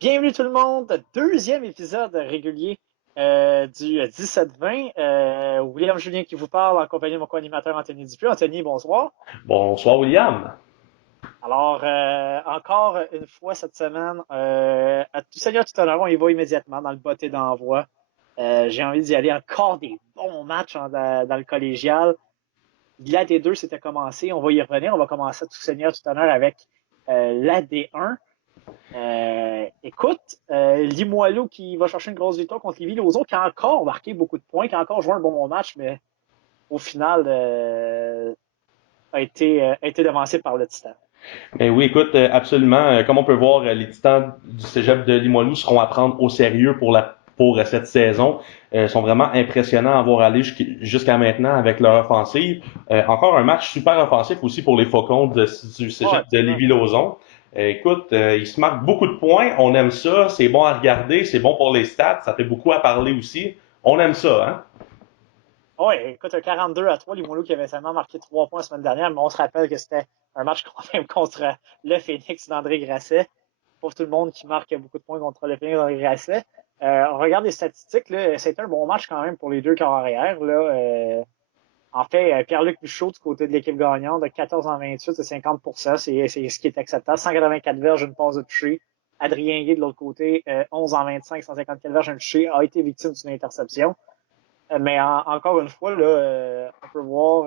Bienvenue tout le monde, deuxième épisode régulier du 17-20. William Julien qui vous parle en compagnie de mon co-animateur Anthony Dupuis. Anthony, bonsoir. Bonsoir, William. Alors, encore une fois cette semaine, à tout seigneur, tout honneur, on y va immédiatement dans le botté d'envoi. J'ai envie d'y aller encore des bons matchs dans le collégial. La D2, c'était commencé. On va y revenir. On va commencer à tout seigneur, tout honneur avec la D1. Écoute, Limoilou qui va chercher une grosse victoire contre Lévis Lauson, qui a encore marqué beaucoup de points, qui a encore joué un bon match, mais au final a été devancé par le Titan. Ben oui, écoute, absolument. Comme on peut voir, les Titans du Cégep de Limoilou seront à prendre au sérieux pour cette saison. Ils sont vraiment impressionnants à voir aller jusqu'à maintenant avec leur offensive. Encore un match super offensif aussi pour les Faucons du Ouais, Cégep de absolument. Lévis-Lauzon. Écoute, ils se marquent beaucoup de points. On aime ça. C'est bon à regarder. C'est bon pour les stats. Ça fait beaucoup à parler aussi. On aime ça, hein? Ouais, écoute, un 42-3, Limoilou qui avait seulement marqué 3 points la semaine dernière, mais on se rappelle que c'était un match quand même contre le Phoenix d'André Grasset. Pour tout le monde qui marque beaucoup de points contre le Phoenix d'André Grasset. On regarde les statistiques, là, c'était un bon match quand même pour les deux corps arrière. Là, en fait, Pierre-Luc Buchot du côté de l'équipe gagnante, de 14 en 28, c'est 50%, c'est ce qui est acceptable. 184 verges, une passe de toucher. Adrien Gay de l'autre côté, 11 en 25, 154 verges, un touché, a été victime d'une interception. Mais encore une fois, là, on peut voir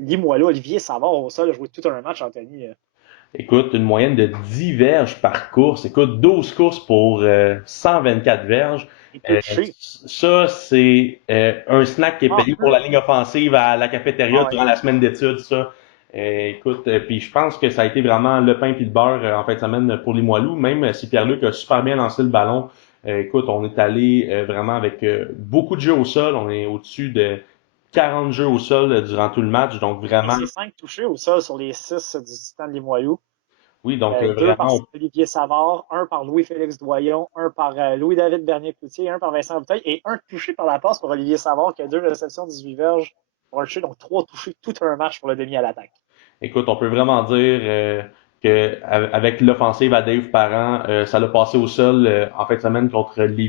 Limoilou, Olivier Savard au sol a joué tout un match, Anthony. Écoute, une moyenne de 10 verges par course. Écoute, 12 courses pour 124 verges. Et deux touchés. Ça, c'est un snack qui est Ah, payé pour la ligne offensive à la cafétéria ah ouais. durant la semaine d'études, ça. Écoute, puis je pense que ça a été vraiment le pain puis le beurre en fin de semaine pour les Moilous, même si Pierre-Luc a super bien lancé le ballon. Écoute, on est allé vraiment avec beaucoup de jeux au sol. On est au-dessus de 40 jeux au sol durant tout le match. Donc Et vraiment, c'est 5 touchés au sol sur les 6 du Titan de Limoilou. oui, donc 2 par vraiment, Olivier Savard, un par Louis-Félix Doyon, un par Louis-David Bernier-Cloutier, un par Vincent Bouteille et un touché par la passe pour Olivier Savard qui a 2 réceptions, 18 verges pour un touché, donc 3 touchés, tout un match pour le demi à l'attaque. écoute, on peut vraiment dire que avec l'offensive à Dave Parent, ça l'a passé au sol en fin de semaine contre les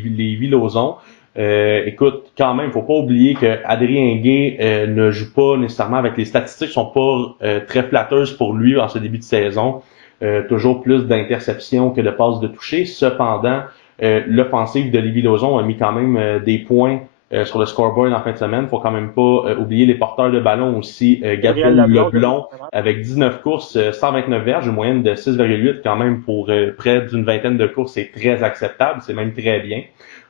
Lauzon. Écoute, quand même, faut pas oublier que Adrien Gay ne joue pas nécessairement avec les statistiques sont pas très flatteuses pour lui en ce début de saison. Toujours plus d'interceptions que de passes de toucher. Cependant, l'offensive de Lévis-Lauzon a mis quand même des points sur le scoreboard en fin de semaine. Faut quand même pas oublier les porteurs de ballon aussi. Gabriel Gabriel Leblanc qui a joué tout Leblond un match. avec 19 courses, 129 verges, une moyenne de 6,8 quand même pour près d'une vingtaine de courses, c'est très acceptable, c'est même très bien.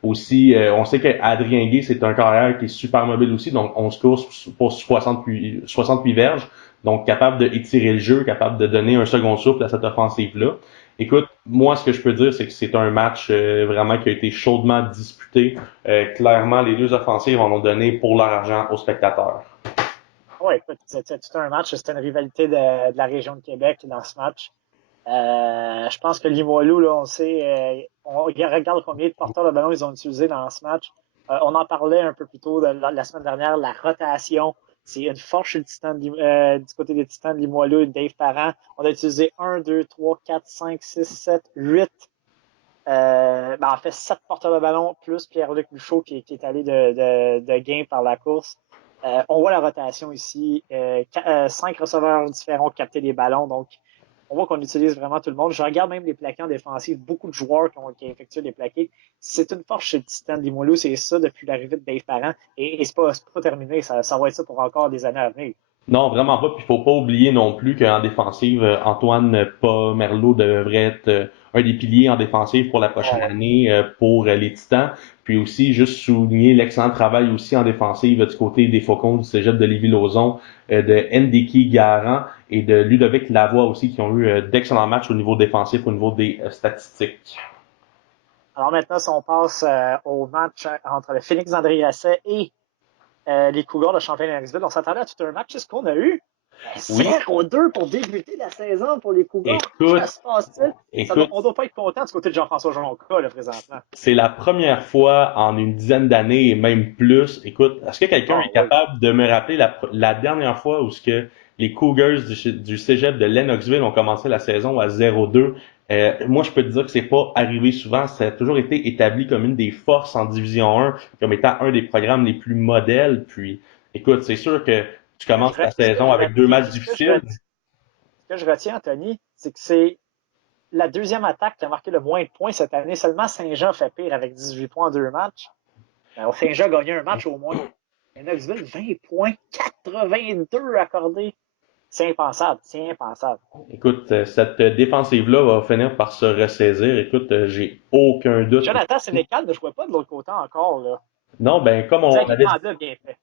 Aussi, on sait qu'Adrien Gay, c'est un carrière qui est super mobile aussi, donc 11 courses pour 68 verges, donc capable d'étirer le jeu, capable de donner un second souffle à cette offensive-là. Écoute, moi, ce que je peux dire, c'est que c'est un match vraiment qui a été chaudement disputé. Clairement, les deux offensives en ont donné pour leur argent aux spectateurs. Oui, écoute, c'était tout un match. C'était une rivalité de la région de Québec dans ce match. Je pense que Limoilou, là, on sait, on regarde combien de porteurs de ballon ils ont utilisé dans ce match. On en parlait un peu plus tôt la semaine dernière, la rotation. C'est une force chez le Titan du côté des Titans de Limoilou et de Dave Parent. On a utilisé 1, 2, 3, 4, 5, 6, 7, 8. En fait, 7 porteurs de ballon plus Pierre-Luc Buchot qui est allé de gain par la course. On voit la rotation ici. 5 receveurs différents capter des ballons. Donc, on voit qu'on utilise vraiment tout le monde. Je regarde même les plaqués en défensive. Beaucoup de joueurs qui ont effectué des plaqués. C'est une force chez le Titan de Limoilou. C'est ça depuis l'arrivée de Dave Parent. Et c'est pas terminé. Ça va être ça pour encore des années à venir. Non, vraiment pas. Puis faut pas oublier non plus qu'en défensive, Antoine Merlot devrait être un des piliers en défensive pour la prochaine Oh, ouais. année pour les Titans. Puis aussi, juste souligner l'excellent travail aussi en défensive du côté des Faucons du Cégep de Lévis-Lauzon, de Ndeki Garant et de Ludovic Lavoie aussi, qui ont eu d'excellents matchs au niveau défensif, au niveau des statistiques. Alors maintenant, si on passe au match entre le Phoenix d'André Gasset et les Cougars de Champlain-Henriquesville. On s'attendait à tout un match. C'est ce qu'on a eu. Oui, 0-2 pour débuter la saison pour les Cougars. Que écoute, se passe-t-il? écoute, On doit pas être content du côté de Jean-François Jonca, là, présentement. c'est la première fois en une dizaine d'années et même plus. Écoute, est-ce que quelqu'un Ah est oui. capable de me rappeler la dernière fois où ce que les Cougars du Cégep de Lennoxville ont commencé la saison à 0-2 Moi, je peux te dire que c'est pas arrivé souvent. Ça a toujours été établi comme une des forces en Division 1, comme étant un des programmes les plus modèles. Puis, écoute, c'est sûr que tu commences ta Ce que saison je avec deux matchs retiens, difficiles. ce que je retiens, Anthony, c'est que c'est la deuxième attaque qui a marqué le moins de points cette année. Seulement Saint-Jean fait pire avec 18 points en 2 matchs. Saint-Jean a gagné un match au moins. Et Knoxville, 20 points, 82 accordés. C'est impensable, c'est impensable. Écoute, cette défensive-là va finir par se ressaisir. Écoute, j'ai aucun doute. Jonathan Sénécal ne jouait pas de l'autre côté encore. Là. Non, ben, Vous avez un mandat bien fait.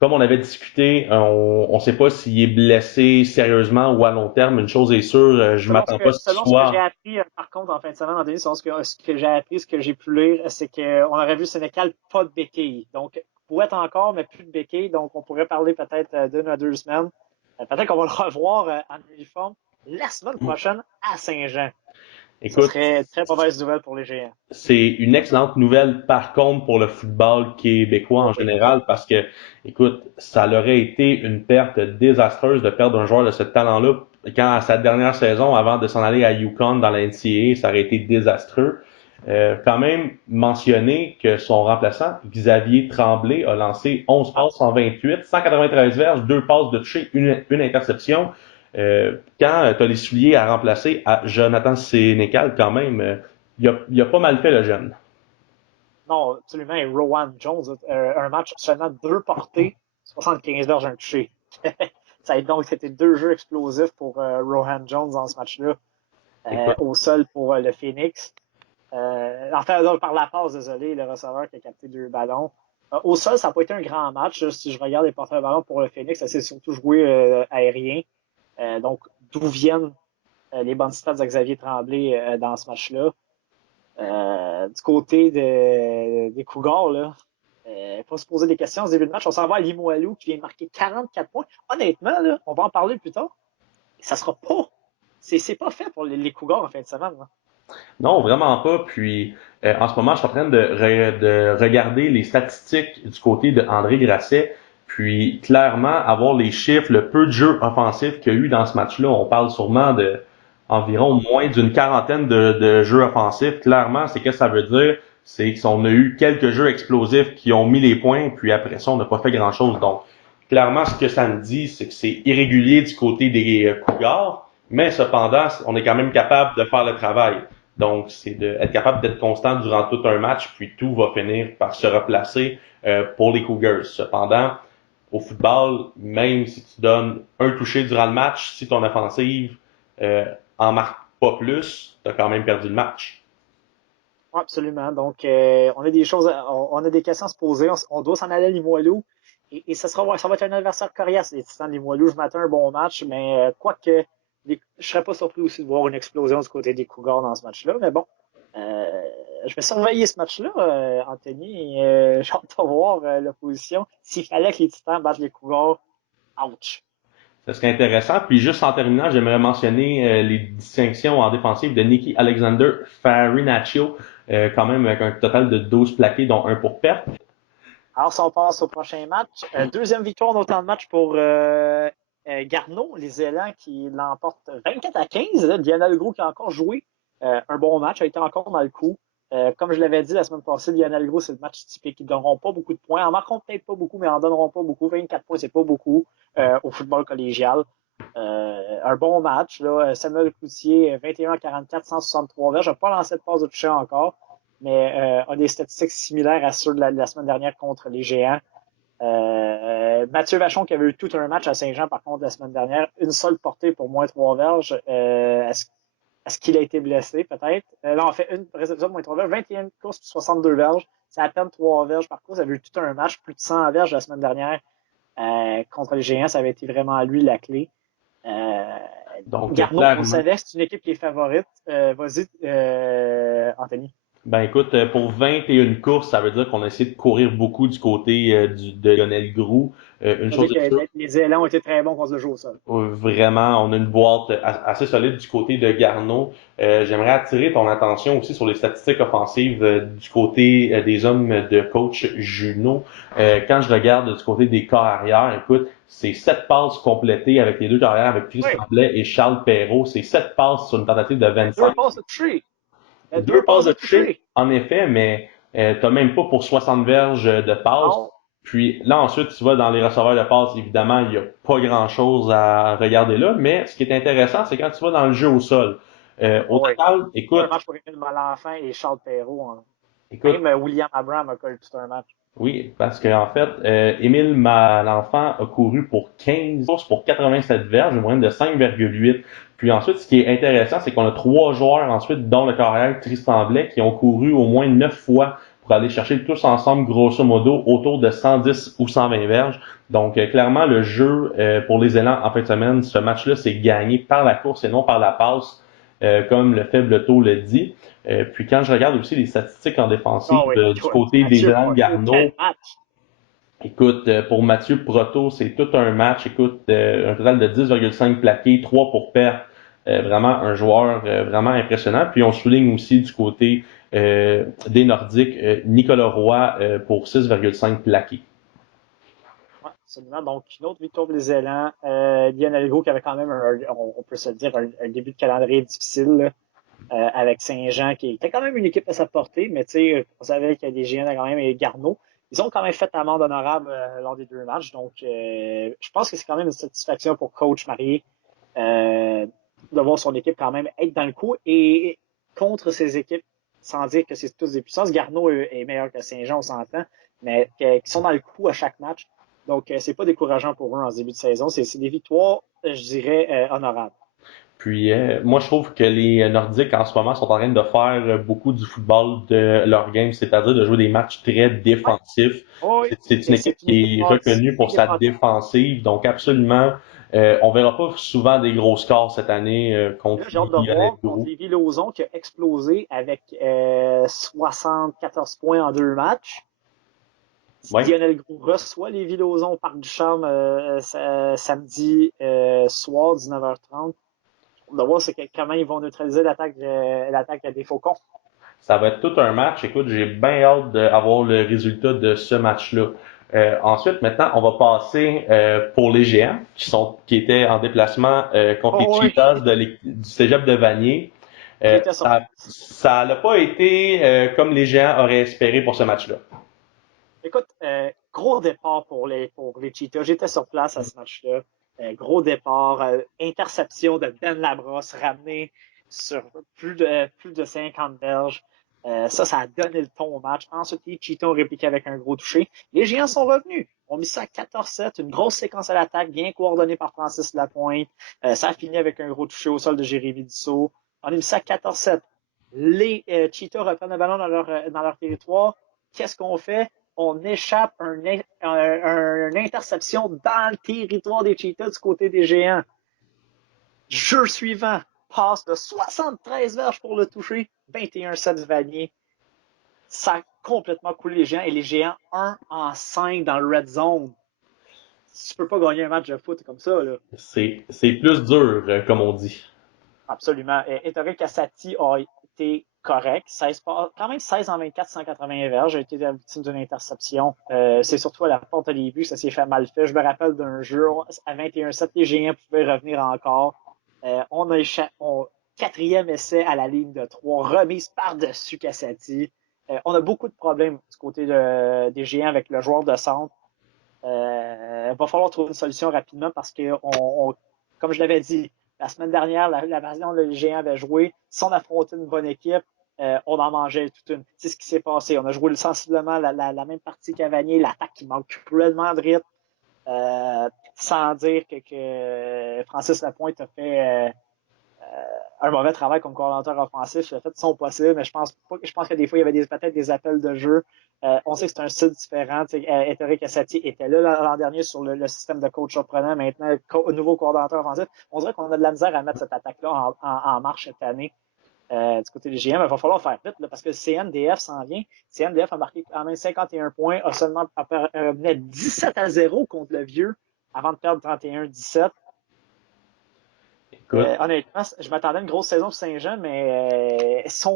comme on avait discuté, on ne sait pas s'il est blessé sérieusement ou à long terme. Une chose est sûre, je m'attends pas à ce qu'il Selon ce que j'ai soit. appris, par contre, en fin de semaine, Anthony, selon ce que j'ai appris, ce que j'ai pu lire, c'est qu'on aurait vu Sénécal pas de béquille. Donc, pour être encore, mais plus de béquille. Donc, on pourrait parler peut-être d'une à 2 semaines. Peut-être qu'on va le revoir en uniforme la semaine prochaine à Saint-Jean. Ce Écoute, serait une très mauvaise nouvelle pour les géants. c'est une excellente nouvelle, par contre, pour le football québécois en Oui. général, parce que, écoute, ça aurait été une perte désastreuse de perdre un joueur de ce talent-là quand à sa dernière saison, avant de s'en aller à Yukon dans la NCAA, ça aurait été désastreux. Quand même mentionner que son remplaçant, Xavier Tremblay, a lancé 11 passes en 28, 193 verges, 2 passes de toucher, une interception. Quand tu as les souliers à remplacer à Jonathan Sénécal, quand même, il a pas mal fait le jeune. Non, absolument. Et Rowan Jones, un match seulement 2 portées, 75 verges, un touché. Ça a donc été 2 jeux explosifs pour Rohan Jones dans ce match-là. Écoute, Au sol pour le Phoenix. Enfin, non, par la passe, désolé, le receveur qui a capté 2 ballons. Au sol, ça n'a pas été un grand match. Là, si je regarde les porteurs de ballon pour le Phoenix, ça s'est surtout joué aérien. Donc, d'où viennent les bonnes stats de Xavier Tremblay dans ce match-là? Du côté des Cougars, là, faut se poser des questions au début de match. On s'en va à Limoilou qui vient de marquer 44 points. Honnêtement, là, on va en parler plus tard. Ça sera pas. C'est pas fait pour les Cougars en fin de semaine. Là. non, vraiment pas. Puis, en ce moment, je suis en train de regarder les statistiques du côté de André Grasset. Puis, clairement, avoir les chiffres, le peu de jeux offensifs qu'il y a eu dans ce match-là, on parle sûrement de environ moins d'une quarantaine de jeux offensifs. Clairement, c'est qu'est-ce que ça veut dire? C'est qu'on a eu quelques jeux explosifs qui ont mis les points, puis après ça, on n'a pas fait grand-chose. Donc, clairement, ce que ça me dit, c'est que c'est irrégulier du côté des Cougars, mais cependant, on est quand même capable de faire le travail. Donc, c'est d'être capable d'être constant durant tout un match, puis tout va finir par se replacer pour les Cougars. Cependant, au football, même si tu donnes un touché durant le match, si ton offensive en marque pas plus, tu as quand même perdu le match. Ouais, absolument. Donc, on a des choses, on a des questions à se poser. On doit s'en aller à Limoilou. Et ça va être un adversaire coriace, les Titans de Limoilou. Je m'attends à un bon match, mais quoique, je serais pas surpris aussi de voir une explosion du côté des Cougars dans ce match-là. Mais bon, je vais surveiller ce match-là, Anthony. Et, j'ai hâte de voir l'opposition. S'il fallait que les Titans battent les Cougars, ouch. Ce serait intéressant. Puis juste en terminant, j'aimerais mentionner les distinctions en défensive de Nicky Alexander Farinaccio, quand même avec un total de 12 plaqués, dont un pour perte. Alors, si on passe au prochain match, deuxième victoire en autant de matchs pour Garneau, les élans qui l'emportent 24-15. Lionel Gros qui a encore joué un bon match, a été encore dans le coup. Comme je l'avais dit la semaine passée, Lionel Gros, c'est le match typique. Ils ne donneront pas beaucoup de points. En marqueront peut-être pas beaucoup, mais en donneront pas beaucoup. 24 points, c'est pas beaucoup au football collégial. Un bon match. Là. Samuel Cloutier, 21-44, 163 verges. Je n'ai pas lancé de passe de toucher encore, mais a des statistiques similaires à ceux de la semaine dernière contre les Géants. Mathieu Vachon qui avait eu tout un match à Saint-Jean par contre la semaine dernière, une seule portée pour moins 3 verges. Est-ce qu'il a été blessé peut-être? Là on fait une réception de moins 3 verges, 21 courses pour 62 verges. C'est à peine 3 verges par course. Il avait eu tout un match, plus de 100 verges la semaine dernière contre les Géants. Ça avait été vraiment lui la clé. Donc, Garneau, on clairement, savait que c'est une équipe qui est favorite. Vas-y, Anthony. Ben écoute, pour 21 courses, ça veut dire qu'on a essayé de courir beaucoup du côté de Lionel Groux. Une Ça veut chose dire est sûre, que les élans ont été très bons contre le jeu au sol. vraiment, on a une boîte assez solide du côté de Garneau. J'aimerais attirer ton attention aussi sur les statistiques offensives du côté des hommes de coach Juno. Quand je regarde du côté des corps arrière, écoute, c'est 7 passes complétées avec les deux carrières avec Oui, Tristan Blais et Charles Perrault. C'est 7 passes sur une tentative de deux 25. passes de toucher. Deux Deux passes passes de de toucher, toucher. en effet, mais t'as même pas pour 60 verges de passes. Non. Puis là, ensuite, tu vas dans les receveurs de passes, évidemment, il n'y a pas grand-chose à regarder là, mais ce qui est intéressant, c'est quand tu vas dans le jeu au sol. Au Oui. total, Tout un écoute, match pour Émile Malenfant et Charles Perrault, hein. écoute, Même William Abraham a collé tout un match. oui, parce qu'en fait, Émile Malenfant a couru pour 15 courses pour 87 verges, une moyenne de 5,8. Puis ensuite, ce qui est intéressant, c'est qu'on a 3 joueurs ensuite, dont le carrière Tristan Blais, qui ont couru au moins 9 fois pour aller chercher tous ensemble, grosso modo, autour de 110 ou 120 verges. Donc, clairement, le jeu pour les élans en fin de semaine, ce match-là, c'est gagné par la course et non par la passe, comme le faible taux le dit. Puis quand je regarde aussi les statistiques en défensive Ah oui, du écoute, côté des Mathieu élans de Proto, quel Garneau, match! écoute, pour Mathieu Proto, c'est tout un match. Écoute, un total de 10,5 plaqués, 3 pour perte. Vraiment un joueur vraiment impressionnant. Puis on souligne aussi du côté des Nordiques, Nicolas Roy pour 6,5 plaqués. Ouais, absolument. Donc, une autre victoire pour les élans. Lionel Gros qui avait quand même, on peut se le dire, un début de calendrier difficile là, avec Saint-Jean qui était quand même une équipe à sa portée, mais tu sais, on savait qu'il y a des géants quand même et Garneau. Ils ont quand même fait amende honorable lors des deux matchs. Donc, je pense que c'est quand même une satisfaction pour coach Marié de voir son équipe quand même être dans le coup et contre ses équipes, sans dire que c'est tous des puissances. Garneau est meilleur que Saint-Jean, on s'entend, mais qui sont dans le coup à chaque match. Donc, c'est pas décourageant pour eux en ce début de saison. C'est des victoires, je dirais, honorables. Puis moi, je trouve que les Nordiques en ce moment sont en train de faire beaucoup du football de leur game, c'est-à-dire de jouer des matchs très Ouais, défensifs. oui. C'est une Et équipe c'est une équipe qui est bâtie reconnue pour et sa défensive. défensive, donc absolument, on verra pas souvent des gros scores cette année Et là, contre j'ai hâte de Lionel voir contre Groux. Lévis-Lauzon qui a explosé avec 74 points en deux matchs. Ouais, Lionel Groux reçoit Lévis-Lauzon au Parc du Charme samedi soir, 19h30. On va voir comment ils vont neutraliser l'attaque des Faucons. ça va être tout un match. Écoute, j'ai bien hâte d'avoir le résultat de ce match-là. Ensuite, maintenant, on va passer pour les Géants qui étaient en déplacement contre les Oh oui, Cheetahs du Cégep de Vanier. j'étais sur place. Ça n'a pas été comme les Géants auraient espéré pour ce match-là. Écoute, gros départ pour les Cheetahs. J'étais sur place à ce match-là. Gros départ, interception de Ben Labrosse ramené sur plus de 50 berges. Ça a donné le ton au match. Ensuite, les Cheetahs ont répliqué avec un gros toucher. Les Géants sont revenus. On mis ça à 14-7, une grosse séquence à l'attaque, bien coordonnée par Francis Lapointe. Ça a fini avec un gros toucher au sol de Jérémy Dussault. On a mis ça à 14-7. Les Cheetahs reprennent le ballon dans leur territoire. Qu'est-ce qu'on fait? On échappe une interception dans le territoire des Cheetahs du côté des Géants. Jeu suivant, passe de 73 verges pour le toucher, 21-7 Vanier. Ça a complètement coulé les Géants et les Géants 1 en 5 dans le red zone. Tu peux pas gagner un match de foot comme ça, là. C'est plus dur, comme on dit. Absolument. Ettore Cassati a été correct. 16, quand même 16 en 24, 180 verges. A été victime d'une interception. C'est surtout à la porte des buts, ça s'est fait mal fait. Je me rappelle d'un jeu à 21-7, les Géants pouvaient revenir encore. On a quatrième essai à la ligne de 3, remise par-dessus Cassati. On a beaucoup de problèmes du côté des Géants avec le joueur de centre. Va falloir trouver une solution rapidement parce que, comme je l'avais dit, la semaine dernière, la version le géant avait joué. Si on affrontait une bonne équipe, on en mangeait toute une. C'est ce qui s'est passé. On a joué sensiblement la même partie qu'Avanier, l'attaque qui manque cruellement de rythme. Sans dire que Francis Lapointe a fait un mauvais travail comme coordinateur offensif. Il a fait son possible, mais je pense que des fois, il y avait peut-être des appels de jeu. On sait que c'est un style différent. Ettore Cassati était là l'an dernier sur le système de coach surprenant. Maintenant, nouveau coordinateur offensif. On dirait qu'on a de la misère à mettre cette attaque-là en marche cette année. du côté des GM. Il va falloir faire vite là, parce que le CNDF s'en vient. CNDF a marqué quand même 51 points, a seulement mené 17-0 contre le Vieux avant de perdre 31-17. Écoute, Honnêtement, je m'attendais à une grosse saison pour Saint-Jean, mais si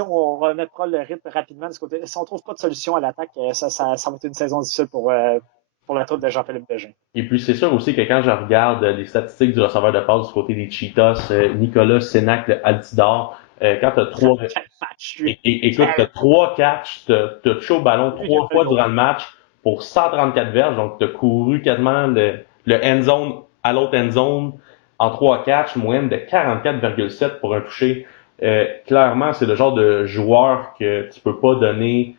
on remettra le rythme rapidement de ce côté, si on trouve pas de solution à l'attaque, ça va être une saison difficile pour la troupe de Jean-Philippe Bégin. et puis c'est sûr aussi que quand je regarde les statistiques du receveur de passe du côté des Cheetahs, Nicolas Sénac, le Altidore, quand t'as trois, Quel match, lui! écoute, t'as trois catchs, t'as touché au ballon Lui qui a trois fait le fois goal. durant le match pour 134 verges, donc t'as couru quasiment le end zone à l'autre end zone en trois catchs, moyenne de 44,7 pour un touché. Clairement, c'est le genre de joueur que tu peux pas donner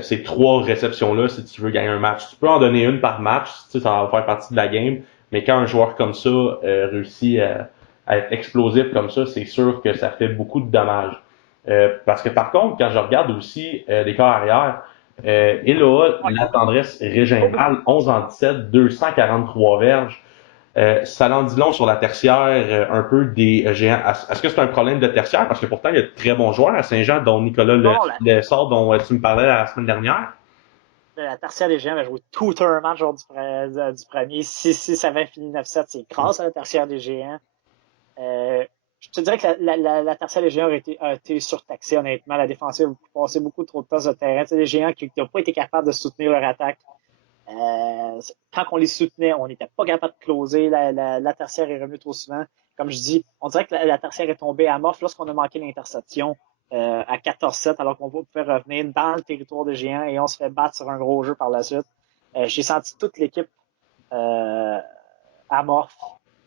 ces trois réceptions-là si tu veux gagner un match. Tu peux en donner une par match, tu sais, ça va faire partie de la game, mais quand un joueur comme ça réussit à être explosif comme ça, c'est sûr que ça fait beaucoup de dommages. Parce que par contre, quand je regarde aussi les corps arrière, Eloa, Ouais, la tendresse pas beaucoup. Régionale, 11 en 17, 243 verges. Ça en dit long sur la tertiaire un peu des géants. Est-ce que c'est un problème de tertiaire? Parce que pourtant, il y a de très bons joueurs à Saint-Jean, dont Nicolas Non, non, Le Sort, dont tu me parlais la semaine dernière. la tertiaire des GM a joué tout un match lors du premier. Si ça avait fini 9-7, c'est grâce à la tertiaire des géants. Je te dirais que la tertiaire des géants a été surtaxée, honnêtement. La défensive a passé beaucoup trop de temps sur le terrain. C'est des géants qui n'ont pas été capables de soutenir leur attaque. Quand on les soutenait, on n'était pas capable de closer. La tertiaire est revenue trop souvent. Comme je dis, on dirait que la tertiaire est tombée à mort lorsqu'on a manqué l'interception à 14-7, alors qu'on pouvait revenir dans le territoire des géants et on se fait battre sur un gros jeu par la suite. J'ai senti toute l'équipe euh, amorphe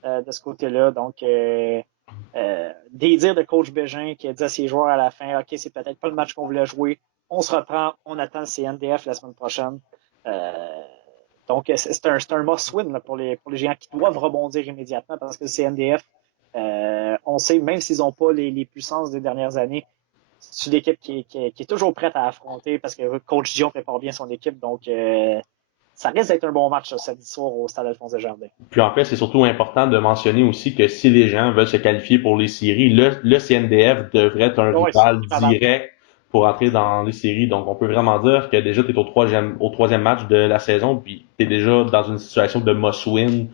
de ce côté-là. Donc, des dires de coach Bégin qui a dit à ses joueurs à la fin, OK, c'est peut-être pas le match qu'on voulait jouer. On se reprend, on attend le CNDF la semaine prochaine. Donc, c'est un must-win pour les géants qui doivent rebondir immédiatement parce que le CNDF, on sait, même s'ils n'ont pas les puissances des dernières années, c'est une équipe qui est toujours prête à affronter parce que coach Dion prépare bien son équipe. Donc, ça risque d'être un bon match ça, samedi soir au stade Alphonse Desjardins. Puis en fait, c'est surtout important de mentionner aussi que si les gens veulent se qualifier pour les séries, le CNDF devrait être un Oui, c'est rival capable. direct pour entrer dans les séries. Donc, on peut vraiment dire que déjà, tu es au troisième match de la saison, puis tu es déjà dans une situation de must-win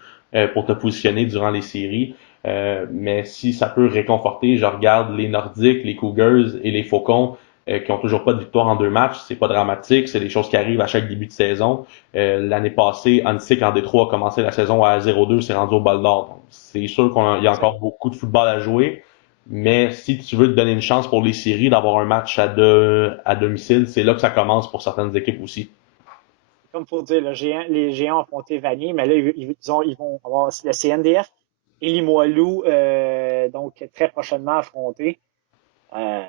pour te positionner durant les séries. Mais si ça peut réconforter, je regarde les Nordiques, les Cougars et les Faucons qui ont toujours pas de victoire en deux matchs. C'est pas dramatique, c'est des choses qui arrivent à chaque début de saison. L'année passée, Hansik en Détroit a commencé la saison à 0-2, c'est rendu au bol d'or. Donc, c'est sûr qu'il y a encore beaucoup de football à jouer, mais si tu veux te donner une chance pour les séries d'avoir un match à domicile, c'est là que ça commence pour certaines équipes aussi. Comme pour dire, les géants ont affronté Vanier, mais là, ils vont avoir le CNDF et Limoilou, donc très prochainement affrontés. Euh,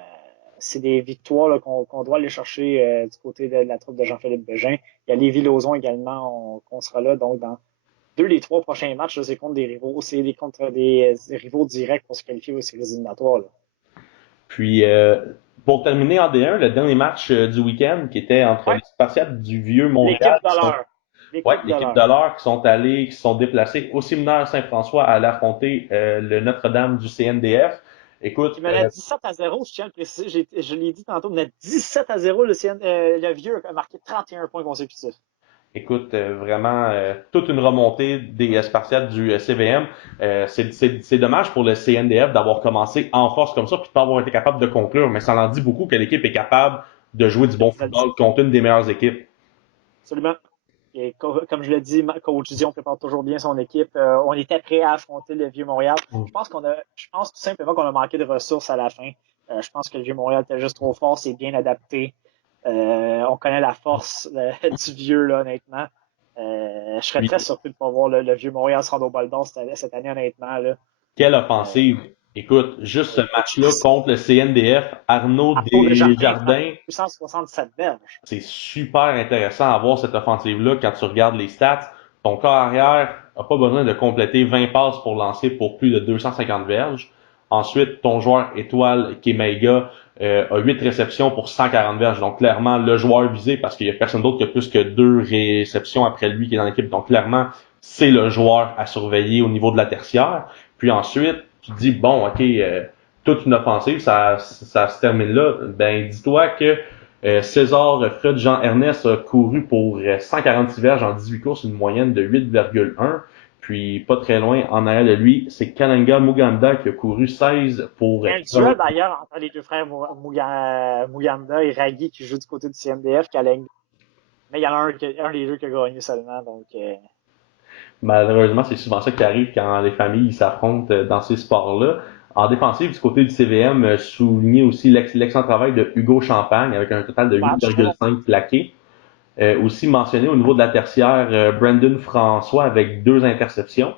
c'est des victoires là, qu'on doit aller chercher du côté de la troupe de Jean-Philippe Bégin. Il y a Lévis-Lauzon également, qu'on sera là. Donc, dans deux des trois prochains matchs, c'est contre des rivaux. C'est contre des rivaux directs pour se qualifier aux séries éliminatoires. Là. Puis, pour terminer en D1, le dernier match du week-end qui était entre Ouais, les Spartiates du Vieux-Montréal, l'équipe de l'heure. ouais, L'équipe de l'équipe l'heure. de l'heure qui se sont déplacés au séminaire Saint-François à aller affronter le Notre-Dame du CNDF. Écoute, Qui menait 17-0, je tiens à le préciser, je l'ai dit tantôt, menait 17-0, le vieux a marqué 31 points consécutifs. écoute, vraiment toute une remontée des Spartiates du CVM. C'est dommage pour le CNDF d'avoir commencé en force comme ça puis de pas avoir été capable de conclure, mais ça en dit beaucoup que l'équipe est capable de jouer du bon football contre une des meilleures équipes. Absolument. Et comme je l'ai dit, coach Dion prépare toujours bien son équipe. On était prêt à affronter le Vieux-Montréal. Je pense tout simplement qu'on a manqué de ressources à la fin. Je pense que le Vieux-Montréal était juste trop fort, c'est bien adapté. On connaît la force du Vieux, là, honnêtement. Je serais Puis, très surpris de ne pas voir le Vieux-Montréal se rendre au bol d'or cette année, honnêtement. Là. quelle Euh, offensive! Écoute, juste ce match-là c'est contre le CNDF, Arnaud Arnaud Desjardins, Desjardins, 867 verges. c'est super intéressant à voir cette offensive-là quand tu regardes les stats. Ton corps arrière n'a pas besoin de compléter 20 passes pour lancer pour plus de 250 verges. Ensuite, ton joueur étoile, Kemeiga, a 8 réceptions pour 140 verges. Donc, clairement, le joueur visé, parce qu'il y a personne d'autre qui a plus que 2 réceptions après lui qui est dans l'équipe. Donc, clairement, c'est le joueur à surveiller au niveau de la tertiaire. Puis ensuite, tu te dis, bon, OK, toute une offensive, ça se termine là. Ben, dis-toi que César Freud Jean-Ernest a couru pour 146 verges en 18 courses, une moyenne de 8,1. Puis, pas très loin, en arrière de lui, c'est Kananga Muganda qui a couru 16 pour Il y a un duel d'ailleurs entre les deux frères Muganda et Raghi qui jouent du côté du CNDF, mais il y en a un des deux qui a gagné seulement. Donc, Malheureusement, c'est souvent ça qui arrive quand les familles s'affrontent dans ces sports-là. En défensive, du côté du CVM, souligner aussi l'excellent travail de Hugo Champagne avec un total de match, là. 8,5 plaqués. Aussi mentionné au niveau de la tertiaire, Brandon François avec 2 interceptions.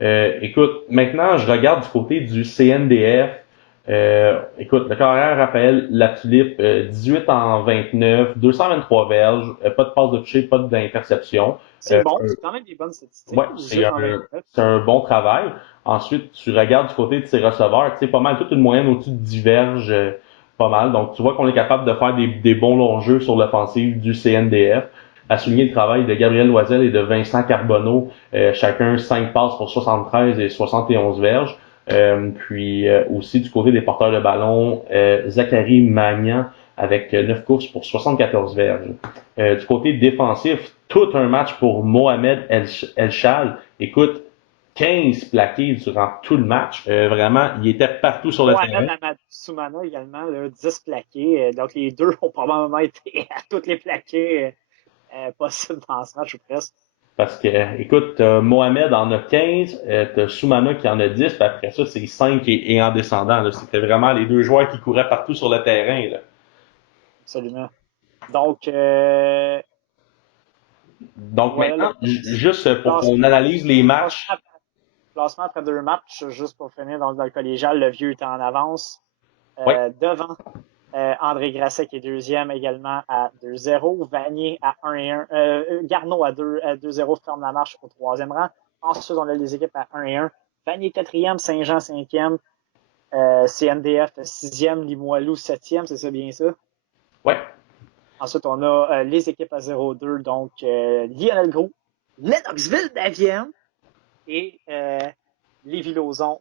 Écoute, maintenant, je regarde du côté du CNDF. Écoute, le carrière Raphaël Latulippe, 18 en 29, 223 verges, pas de passe de toucher, pas d'interception. C'est bon, c'est quand même des bonnes statistiques. Ouais, 18 en 29. c'est un bon travail. Ensuite, tu regardes du côté de ses receveurs, tu sais, pas mal, toute une moyenne au-dessus de 10 verges, pas mal. Donc, tu vois qu'on est capable de faire des bons longs jeux sur l'offensive du CNDF. À souligner le travail de Gabriel Loisel et de Vincent Carbonneau, chacun 5 passes pour 73 et 71 verges. Puis aussi du côté des porteurs de ballon, Zachary Magnan avec 9 courses pour 74 verges. Du côté défensif, tout un match pour Mohamed Elchal. Écoute, 15 plaqués durant tout le match. Vraiment, il était partout sur le terrain. Mohamed Amadou Soumana également, là, 10 plaqués. Donc, les deux ont probablement été à toutes les plaqués possibles dans ce match ou presque. Parce que, écoute, Mohamed en a 15, t'as Soumana qui en a 10, puis après ça, c'est 5 et en descendant. Là. C'était vraiment les deux joueurs qui couraient partout sur le terrain. Là. Absolument. Donc, Donc voilà maintenant, le juste pour qu'on classement, analyse les matchs. classement après deux matchs, juste pour finir dans le collégial, le vieux est en avance. Oui, Devant André Grasset qui est deuxième également à 2-0. Vanier à 1-1. Garneau à 2-0 ferme la marche au troisième rang. Ensuite, on a les équipes à 1-1. Vanier quatrième, Saint-Jean cinquième, CNDF sixième, Limoilou septième, c'est ça bien ça? oui. Ensuite, on a les équipes à 0-2, donc Lionel Gros, Lennoxville 9e et Lévis-Lauzon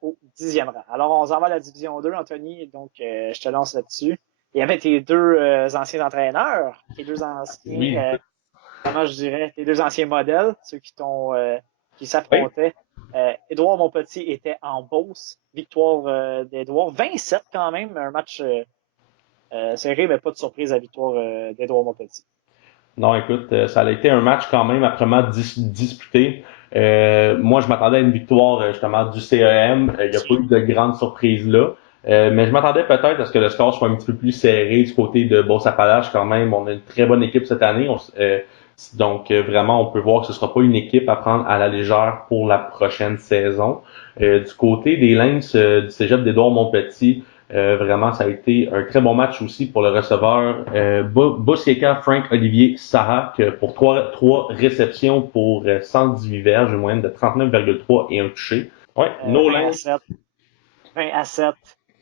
au 10e rang. Alors, on s'en va à la division 2, Anthony, donc je te lance là-dessus. Il y avait tes deux anciens entraîneurs, tes deux Oui, anciens, comment je dirais, tes deux anciens modèles, ceux qui oui. s'affrontaient. Édouard Montpetit était en Beauce, victoire d'Édouard, 27 quand même, un match serré, mais pas de surprise à victoire d'Édouard Montpetit. Non, écoute, ça a été un match quand même âprement disputé. Moi, je m'attendais à une victoire justement du CEM. Il n'y a pas eu de grande surprise là. Mais je m'attendais peut-être à ce que le score soit un petit peu plus serré du côté de Beauce-Appalaches quand même. On a une très bonne équipe cette année. Donc vraiment, on peut voir que ce sera pas une équipe à prendre à la légère pour la prochaine saison. Du côté des Lynx du Cégep d'Édouard Montpetit, vraiment, ça a été un très bon match aussi pour le receveur Bossieka Frank Olivier Sarak pour trois réceptions pour 118 verges, une moyenne de 39,3 et un touché. Ouais, 20 à Nolan. 7. 20 à 7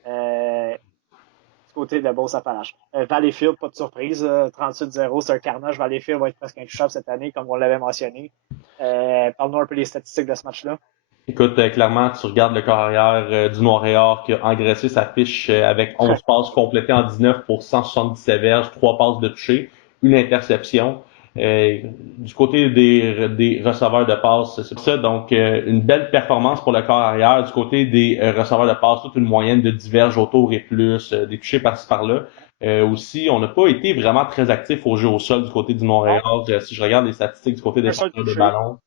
du côté de Beauce-Appalaches. Valleyfield, pas de surprise. 38-0, c'est un carnage. Valleyfield va être presque intouchable cette année, comme on l'avait mentionné. Parle-nous un peu des statistiques de ce match-là. Écoute, clairement, tu regardes le carrière du Noir-et-Or qui a engraissé sa fiche avec 11 passes complétées en 19 pour 177 verges, 3 passes de toucher, une interception. Du côté des receveurs de passes, c'est ça. Donc, une belle performance pour le corps arrière. Du côté des receveurs de passes, toute une moyenne de 10 verges autour et plus, des touchés par-ci par-là. Aussi, on n'a pas été vraiment très actifs au jeu au sol du côté du Non, Montréal. Si je regarde les statistiques du côté des un seul porteurs de touché. ballon,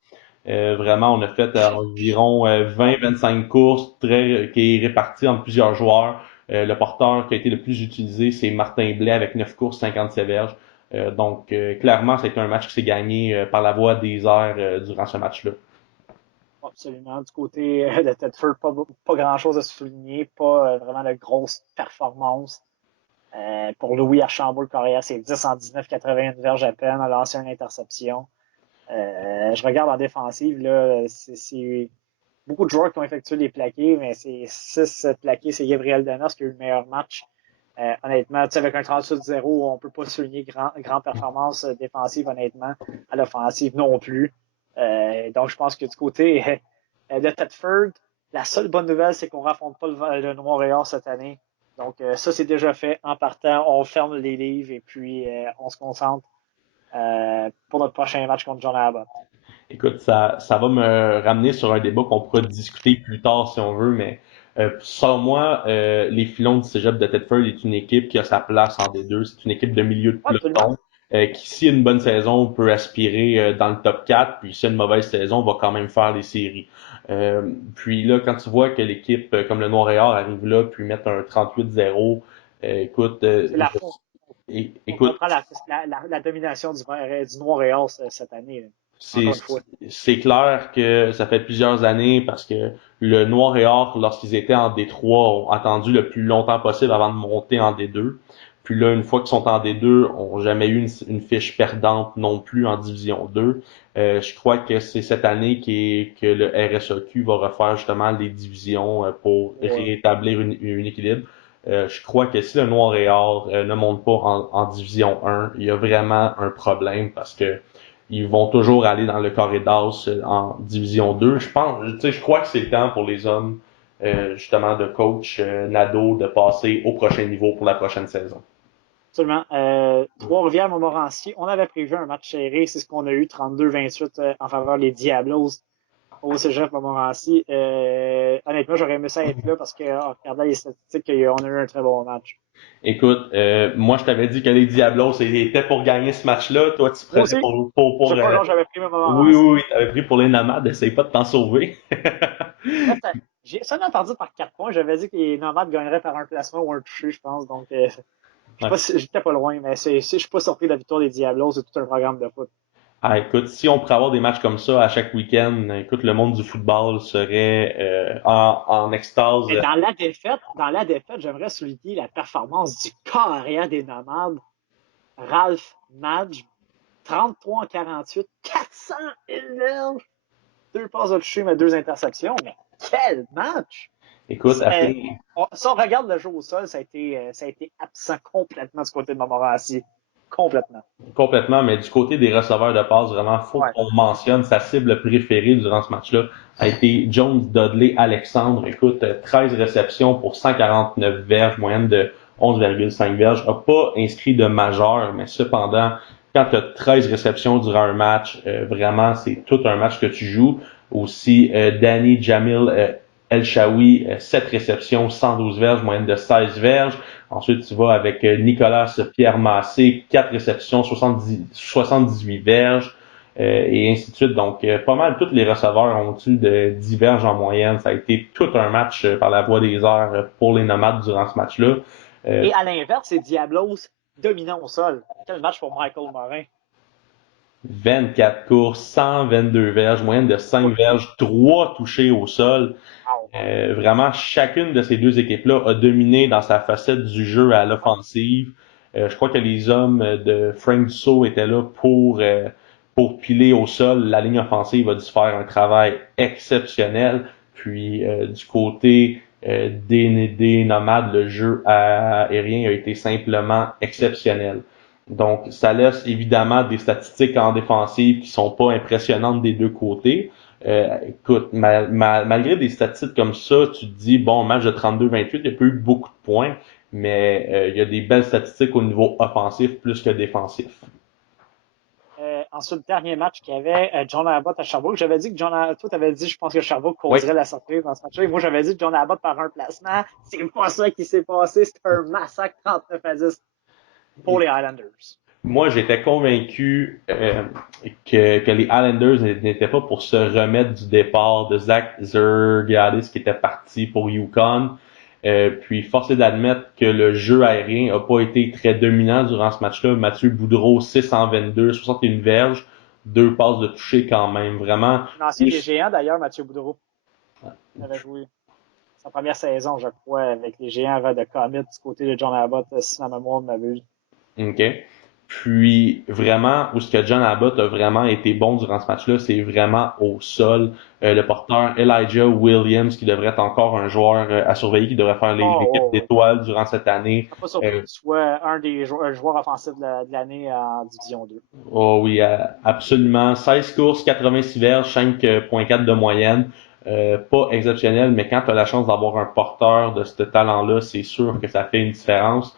vraiment, on a fait environ 20-25 courses qui est réparti entre plusieurs joueurs. Le porteur qui a été le plus utilisé, c'est Martin Blais avec 9 courses, 57 verges. Donc, clairement, c'était un match qui s'est gagné par la voie des airs durant ce match-là. Absolument. Du côté de Tedford, pas grand-chose à souligner. Pas vraiment de grosses performances. Pour Louis Archambault-Correa, c'est 10 en 19, 81 verges à peine. A lancé une interception. Je regarde en défensive, là, c'est beaucoup de joueurs qui ont effectué les plaqués, mais c'est 6 plaqués. C'est Gabriel Danos qui a eu le meilleur match. Honnêtement, avec un 38-0, on peut pas souligner grand performance défensive, honnêtement, à l'offensive non plus. Donc, je pense que du côté de Tedford, La seule bonne nouvelle, c'est qu'on ne raffronte pas le Montréal cette année. Donc, ça, c'est déjà fait. En partant, on ferme les livres et puis on se concentre pour notre prochain match contre John Abbott. Écoute, ça va me ramener sur un débat qu'on pourra discuter plus tard si on veut, mais selon moi, les Filons du Cégep de Thetford est une équipe qui a sa place en D2. C'est une équipe de milieu de Ouais, absolument. peloton qui, s'il y a une bonne saison, peut aspirer dans le top 4, puis s'il y a une mauvaise saison, va quand même faire les séries. Puis là, quand tu vois que l'équipe comme le Montréal arrive là, puis mettre un 38-0, écoute, C'est la faute. On écoute, comprend la domination du Montréal cette année, là. C'est, Encore une fois. c'est clair que ça fait plusieurs années parce que le Noir et Or, lorsqu'ils étaient en D3, ont attendu le plus longtemps possible avant de monter en D2. Puis là, une fois qu'ils sont en D2, ont jamais eu une fiche perdante non plus en Division 2. Je crois que c'est cette année que le RSEQ va refaire justement les divisions pour Ouais. rétablir une équilibre. Je crois que si le Noir et Or ne monte pas en Division 1, il y a vraiment un problème parce que ils vont toujours aller dans le carré d'as en division 2. Je pense, tu sais, je crois que c'est le temps pour les hommes, justement, de coach Nadeau de passer au prochain niveau pour la prochaine saison. Absolument. Trois-Rivières, Montmorency, on avait prévu un match serré, c'est ce qu'on a eu, 32-28 en faveur des Diablos au Cégep Montmorency. Honnêtement, j'aurais aimé ça être là parce que, en regardant les statistiques, on a eu un très bon match. Écoute, moi je t'avais dit que les Diablos étaient pour gagner ce match-là. Toi, tu Moi prenais aussi, pour je crois que j'avais pris oui, oui, Montmorency. oui, t'avais pris pour les nomades. Essaye pas de t'en sauver. Ouais, j'ai seulement perdu par 4 points. J'avais dit que les Nomades gagneraient par un placement ou un touché, je pense. Donc, je sais Ouais. pas si j'étais pas loin, mais je suis pas surpris de la victoire des Diablos. C'est tout un programme de foot. Ah, écoute, si on pourrait avoir des matchs comme ça à chaque week-end, écoute, le monde du football serait en extase. Mais dans la défaite, j'aimerais souligner la performance du carrière des Nomades, Ralph Madge, 33 en 48, 401 verges, deux passes de toucher, mais deux interceptions. Mais quel match! Écoute, Si on regarde le jeu au sol, ça a été absent complètement du côté de Montmorency. Complètement. complètement, mais du côté des receveurs de passe, vraiment, faut Ouais. qu'on mentionne sa cible préférée durant ce match-là a été Jones Dudley Alexandre. Écoute, 13 réceptions pour 149 verges, moyenne de 11,5 verges. A pas inscrit de majeur, mais cependant, quand tu as 13 réceptions durant un match, vraiment, c'est tout un match que tu joues. Aussi, Danny Jamil El Shawi, 7 réceptions, 112 verges, moyenne de 16 verges. Ensuite, tu vas avec Nicolas Pierre Massé, 4 réceptions, 78 verges, et ainsi de suite. Donc, pas mal tous les receveurs ont eu de 10 verges en moyenne. Ça a été tout un match par la voie des airs pour les nomades durant ce match-là. Et à l'inverse, c'est Diablos dominant au sol. Quel match pour Michael Morin. 24 courses, 122 verges, moyenne de 5 verges, 3 touchés au sol. Wow. Vraiment, chacune de ces deux équipes-là a dominé dans sa facette du jeu à l'offensive. Je crois que les hommes de Frank Dussault étaient là pour piler au sol. La ligne offensive a dû faire un travail exceptionnel. Puis du côté des nomades, le jeu aérien a été simplement exceptionnel. Donc, ça laisse évidemment des statistiques en défensive qui sont pas impressionnantes des deux côtés. Écoute, malgré des statistiques comme ça, tu te dis, bon, match de 32-28, il n'y a pas eu beaucoup de points, mais il y a des belles statistiques au niveau offensif plus que défensif. Ensuite, dernier match qu'il y avait, John Abbott à Sherbrooke. J'avais dit que toi, t'avais dit, je pense que Sherbrooke Oui, causerait la surprise dans ce match-là. Et moi, j'avais dit que John Abbott par un placement. C'est pas ça qui s'est passé. C'est un massacre 39-10 pour les Highlanders. moi j'étais convaincu que les Islanders n'étaient pas pour se remettre du départ de Zach Zergiadis qui était parti pour Yukon. Puis force est d'admettre que le jeu aérien a pas été très dominant durant ce match-là. Mathieu Boudreau, 6 en 22, 61 verges, deux passes de toucher quand même. Vraiment, Un ancien des plus. Géants, d'ailleurs, Mathieu Boudreau. Il avait joué sa première saison, je crois, avec les Géants de Commit du côté de John Abbott, si ma mémoire m'abuse. OK. Puis vraiment, où ce que John Abbott a vraiment été bon durant ce match-là, c'est vraiment au sol. Le porteur Elijah Williams, qui devrait être encore un joueur à surveiller, qui devrait faire Oh, l'équipe oh, oh. d'étoiles durant cette année. Je suis pas surpris Euh, qu'il soit un joueur offensif de l'année en Division 2. oh oui, absolument. 16 courses, 86 verges, 5,4 de moyenne. pas exceptionnel, mais quand tu as la chance d'avoir un porteur de ce talent-là, c'est sûr que ça fait une différence.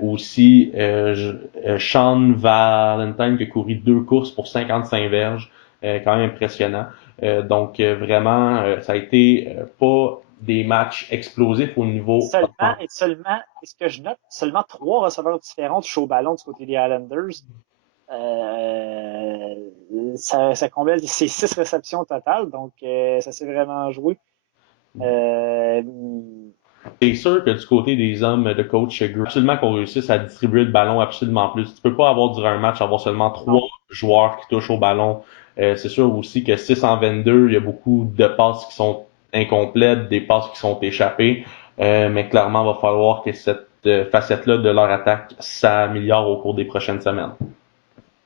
Aussi, Sean Valentine qui a couru 2 courses pour 55 verges, quand même impressionnant. Donc vraiment, ça a été pas des matchs explosifs au niveau Et ce que je note, seulement 3 receveurs différents touchent au ballon du côté des Islanders. Ça comble ces 6 réceptions totales, donc ça s'est vraiment joué. Euh, C'est sûr que du côté des hommes de coach Green, absolument qu'on réussisse à distribuer le ballon absolument plus. Tu peux pas avoir durant un match avoir seulement non. 3 joueurs qui touchent au ballon. C'est sûr aussi que 6 en 22, il y a beaucoup de passes qui sont incomplètes, des passes qui sont échappées. Mais clairement, il va falloir que cette facette-là de leur attaque s'améliore au cours des prochaines semaines.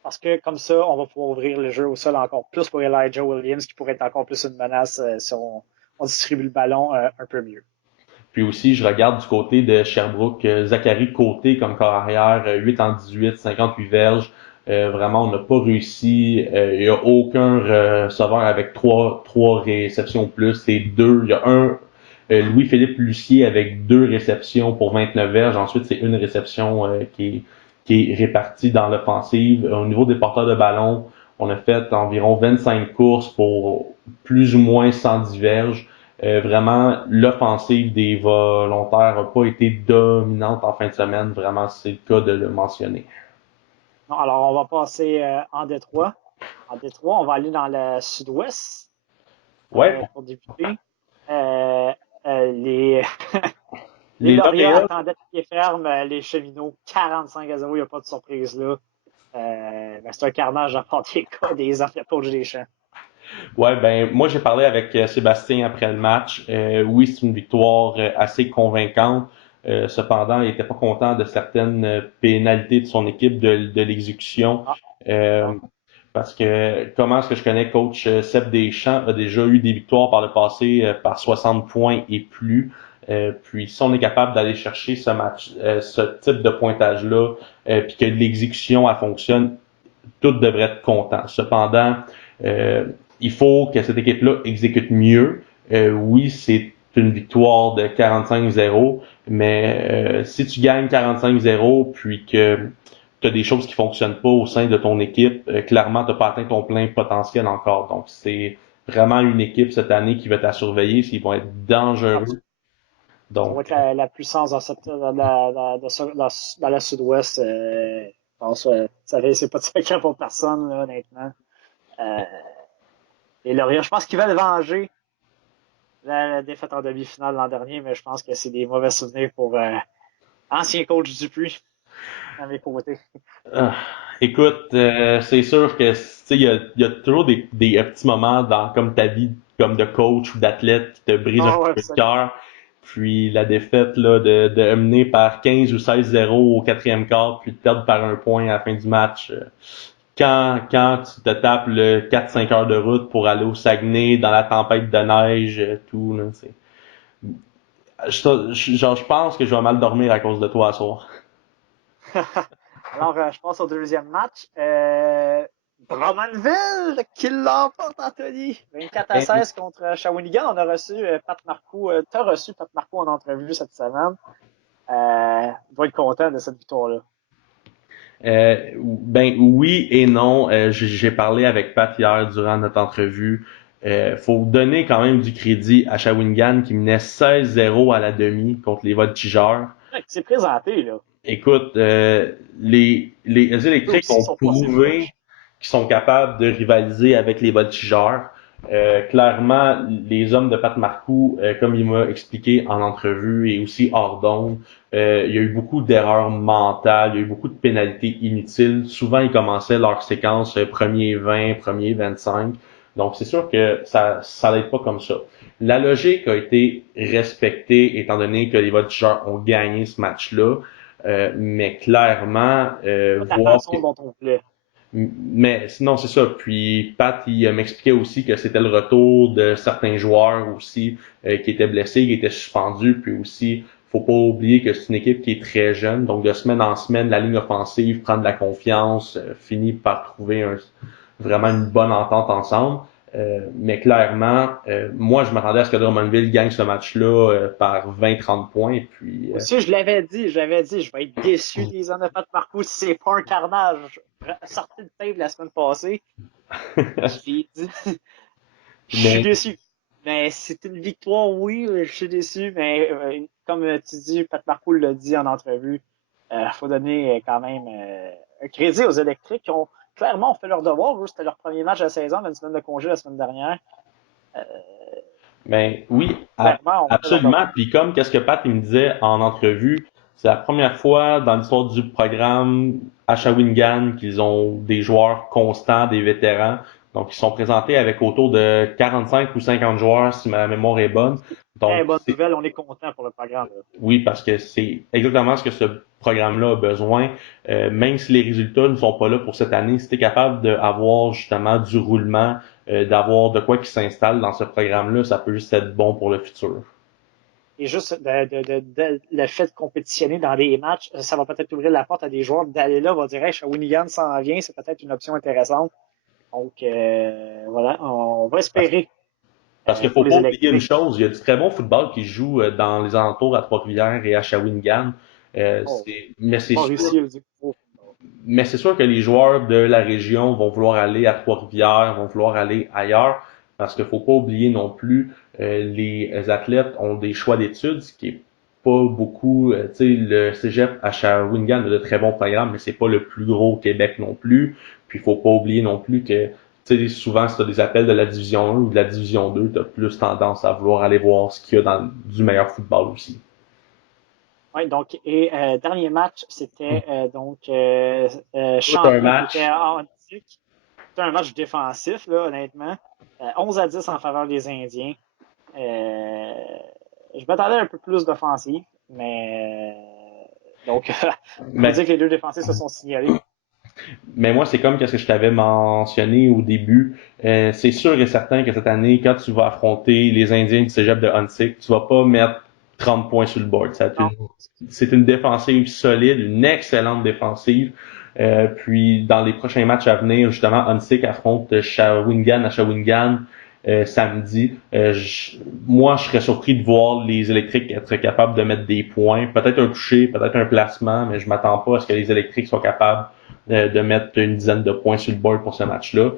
Parce que comme ça, on va pouvoir ouvrir le jeu au sol encore plus pour Elijah Williams, qui pourrait être encore plus une menace si on distribue le ballon un peu mieux. Puis aussi, je regarde du côté de Sherbrooke, Zachary Côté comme corps arrière, 8 en 18, 58 verges. Vraiment, on n'a pas réussi. Il n'y a aucun receveur avec trois réceptions ou plus. C'est deux. Il y a un Louis-Philippe Lucier avec 2 réceptions pour 29 verges. Ensuite, c'est une réception qui est répartie dans l'offensive. Au niveau des porteurs de ballon, on a fait environ 25 courses pour plus ou moins 110 verges. Vraiment, l'offensive des volontaires n'a pas été dominante en fin de semaine. Vraiment, c'est le cas de le mentionner. Non, alors, on va passer en Détroit. En Détroit, on va aller dans le sud-ouest Ouais, pour débuter. Euh, les, les les Lauréats lauréats. attendaient de pied ferme les Cheminots 45-0. Il n'y a pas de surprise là. C'est un carnage à part des cas des ans de coach des champs. Ouais, ben moi j'ai parlé avec Sébastien après le match. Oui, c'est une victoire assez convaincante. Cependant, il était pas content de certaines pénalités de son équipe de l'exécution. Ah, Euh, d'accord. Parce que comment est-ce que je connais coach Seb Deschamps a déjà eu des victoires par le passé par 60 points et plus. Puis si on est capable d'aller chercher ce type de pointage-là, puis que l'exécution elle fonctionne, tout devrait être content. Cependant, euh, il faut que cette équipe-là exécute mieux. Oui, c'est une victoire de 45-0, mais si tu gagnes 45-0 puis que tu as des choses qui fonctionnent pas au sein de ton équipe, clairement, tu n'as pas atteint ton plein potentiel encore. Donc, c'est vraiment une équipe cette année qui va être à surveiller, s'ils vont être dangereux. Ça va Donc, être la puissance dans le sud-ouest. Je pense c'est pas de secret pour personne, là, honnêtement. Euh, les Lauréats, je pense qu'ils veulent venger la défaite en demi-finale l'an dernier, mais je pense que c'est des mauvais souvenirs pour ancien coach Dupuis à mes côtés. Ah, écoute, c'est sûr que tu sais, il y a toujours des petits moments dans comme ta vie comme de coach ou d'athlète qui te brisent un Oh, petit ouais, peu le absolument. cœur. Puis la défaite là, de mener par 15 ou 16-0 au quatrième quart, puis de perdre par un point à la fin du match. Quand tu te tapes le 4-5 heures de route pour aller au Saguenay dans la tempête de neige, tout, là, genre, je pense que je vais mal dormir à cause de toi ce soir. Alors, je passe au deuxième match. Drummondville qui l'emporte, Anthony. 24-16 contre Shawinigan. On a reçu Pat Marcoux. T'as reçu Pat Marcoux en entrevue cette semaine. On doit être content de cette victoire-là. Ben oui et non. J'ai parlé avec Pat hier durant notre entrevue. Faut donner quand même du crédit à Shawinigan qui menait 16-0 à la demi contre les Voltigeurs. Ouais, c'est présenté, là. Écoute, les Eux électriques aussi ont sont passés prouvé proches. qu'ils sont capables de rivaliser avec les voltigeurs. Clairement, les hommes de Pat Marcoux, comme il m'a expliqué en entrevue et aussi hors d'onde, il y a eu beaucoup d'erreurs mentales, il y a eu beaucoup de pénalités inutiles. Souvent, ils commençaient leur séquence premier 20, premier 25. Donc, c'est sûr que ça n'aide pas comme ça. La logique a été respectée étant donné que les voltigeurs ont gagné ce match-là. Mais clairement, Pas de la voir façon dont on voulait. mais sinon c'est ça. Puis Pat, il m'expliquait aussi que c'était le retour de certains joueurs aussi qui étaient blessés, qui étaient suspendus. Puis aussi, faut pas oublier que c'est une équipe qui est très jeune. Donc de semaine en semaine, la ligne offensive prend de la confiance, finit par trouver vraiment une bonne entente ensemble. Mais clairement, moi, je m'attendais à ce que Drummondville gagne ce match-là par 20-30 points. Puis, Aussi, je vais être déçu des hommes de Pat Marcoux si c'est pas un carnage. Sortez le tape la semaine passée. Je l'ai dit. Je suis mais déçu. Mais c'est une victoire, oui, je suis déçu, mais comme tu dis, Pat Marcoux l'a dit en entrevue, faut donner quand même un crédit aux électriques qui ont clairement fait leur devoir. C'était leur premier match de la saison, une semaine de congé la semaine dernière. Euh, Ben oui, Clairement, on fait leur absolument. devoir. Puis comme qu'est-ce que Pat il me disait en entrevue, c'est la première fois dans l'histoire du programme à Shawinigan qu'ils ont des joueurs constants, des vétérans. Donc ils sont présentés avec autour de 45 ou 50 joueurs si ma mémoire est bonne. Très Donc bonne c'est nouvelle, on est content pour le programme. Là. oui parce que c'est exactement ce que ce programme-là a besoin. Même si les résultats ne sont pas là pour cette année, si tu es capable d'avoir justement du roulement, d'avoir de quoi qui s'installe dans ce programme-là, ça peut juste être bon pour le futur. Et juste le fait de compétitionner dans des matchs, ça va peut-être ouvrir la porte à des joueurs d'aller là, va dire, hey, Shawinigan s'en vient, c'est peut-être une option intéressante. Donc, voilà, on va espérer Parce qu'il pour faut pas les oublier une électriques. chose, il y a du très bon football qui se joue dans les alentours à Trois-Rivières et à Shawinigan. Oh, Mais c'est sûr, Mauricie a dit, oh, mais c'est sûr que les joueurs de la région vont vouloir aller à Trois-Rivières, vont vouloir aller ailleurs, parce qu'il faut pas oublier non plus, les athlètes ont des choix d'études, ce qui est pas beaucoup. Tu sais, le Cégep à Shawinigan a de très bons programmes, mais c'est pas le plus gros au Québec non plus. Puis il faut pas oublier non plus que tu sais, souvent, si tu as des appels de la division 1 ou de la division 2, tu as plus tendance à vouloir aller voir ce qu'il y a dans du meilleur football aussi. ouais, donc, et dernier match, c'était Tout un Champlain qui était match. en antique. C'était un match défensif, là, honnêtement. 11-10 en faveur des Indiens. Euh, je m'attendais à un peu plus d'offensive, mais donc on peut Mais dire que les deux défensifs se sont signalés. Mais moi, c'est comme qu'est-ce que je t'avais mentionné au début. C'est sûr et certain que cette année, quand tu vas affronter les Indiens du Cégep de Huntsic, tu vas pas mettre 30 points sur le board. Non, C'est une défensive solide, une excellente défensive. Puis dans les prochains matchs à venir, justement, Huntsic affronte Shawinigan à Shawinigan samedi. Moi, je serais surpris de voir les électriques être capables de mettre des points, peut-être un toucher, peut-être un placement, mais je m'attends pas à ce que les électriques soient capables de mettre une dizaine de points sur le board pour ce match-là.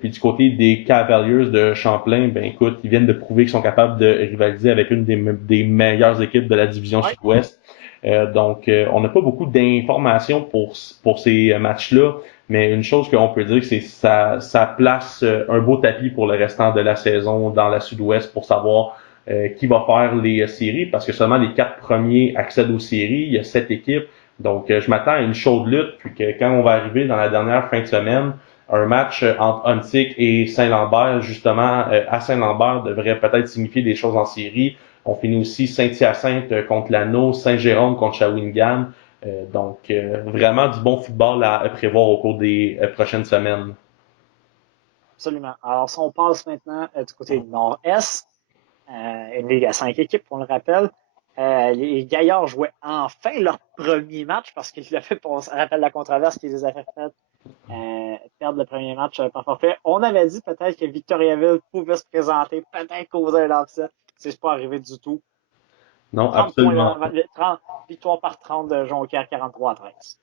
Puis du côté des Cavaliers de Champlain, ben écoute, ils viennent de prouver qu'ils sont capables de rivaliser avec une des meilleures équipes de la division ouais, Sud-Ouest. On n'a pas beaucoup d'informations pour ces matchs-là, mais une chose qu'on peut dire, c'est que ça place un beau tapis pour le restant de la saison dans la Sud-Ouest pour savoir qui va faire les séries, parce que seulement les 4 premiers accèdent aux séries. Il y a 7 équipes. Donc, je m'attends à une chaude lutte, puis que quand on va arriver dans la dernière fin de semaine, un match entre Huntsic et Saint-Lambert, justement, à Saint-Lambert, devrait peut-être signifier des choses en série. On finit aussi Saint-Hyacinthe contre Lano, Saint-Jérôme contre Shawinigan. Vraiment du bon football à prévoir au cours des prochaines semaines. absolument. Alors, si on passe maintenant du côté nord-est, une ligue à 5 équipes, on le rappelle. Les Gaillards jouaient enfin leur premier match parce qu'ils l'ont fait, on se rappelle la controverse qu'ils les avaient fait perdre le premier match par forfait. On avait dit peut-être que Victoriaville pouvait se présenter, peut-être causer un upset. C'est pas arrivé du tout. Non, 30 points, absolument. 30 victoires par 30 de Jonquière, 43-13.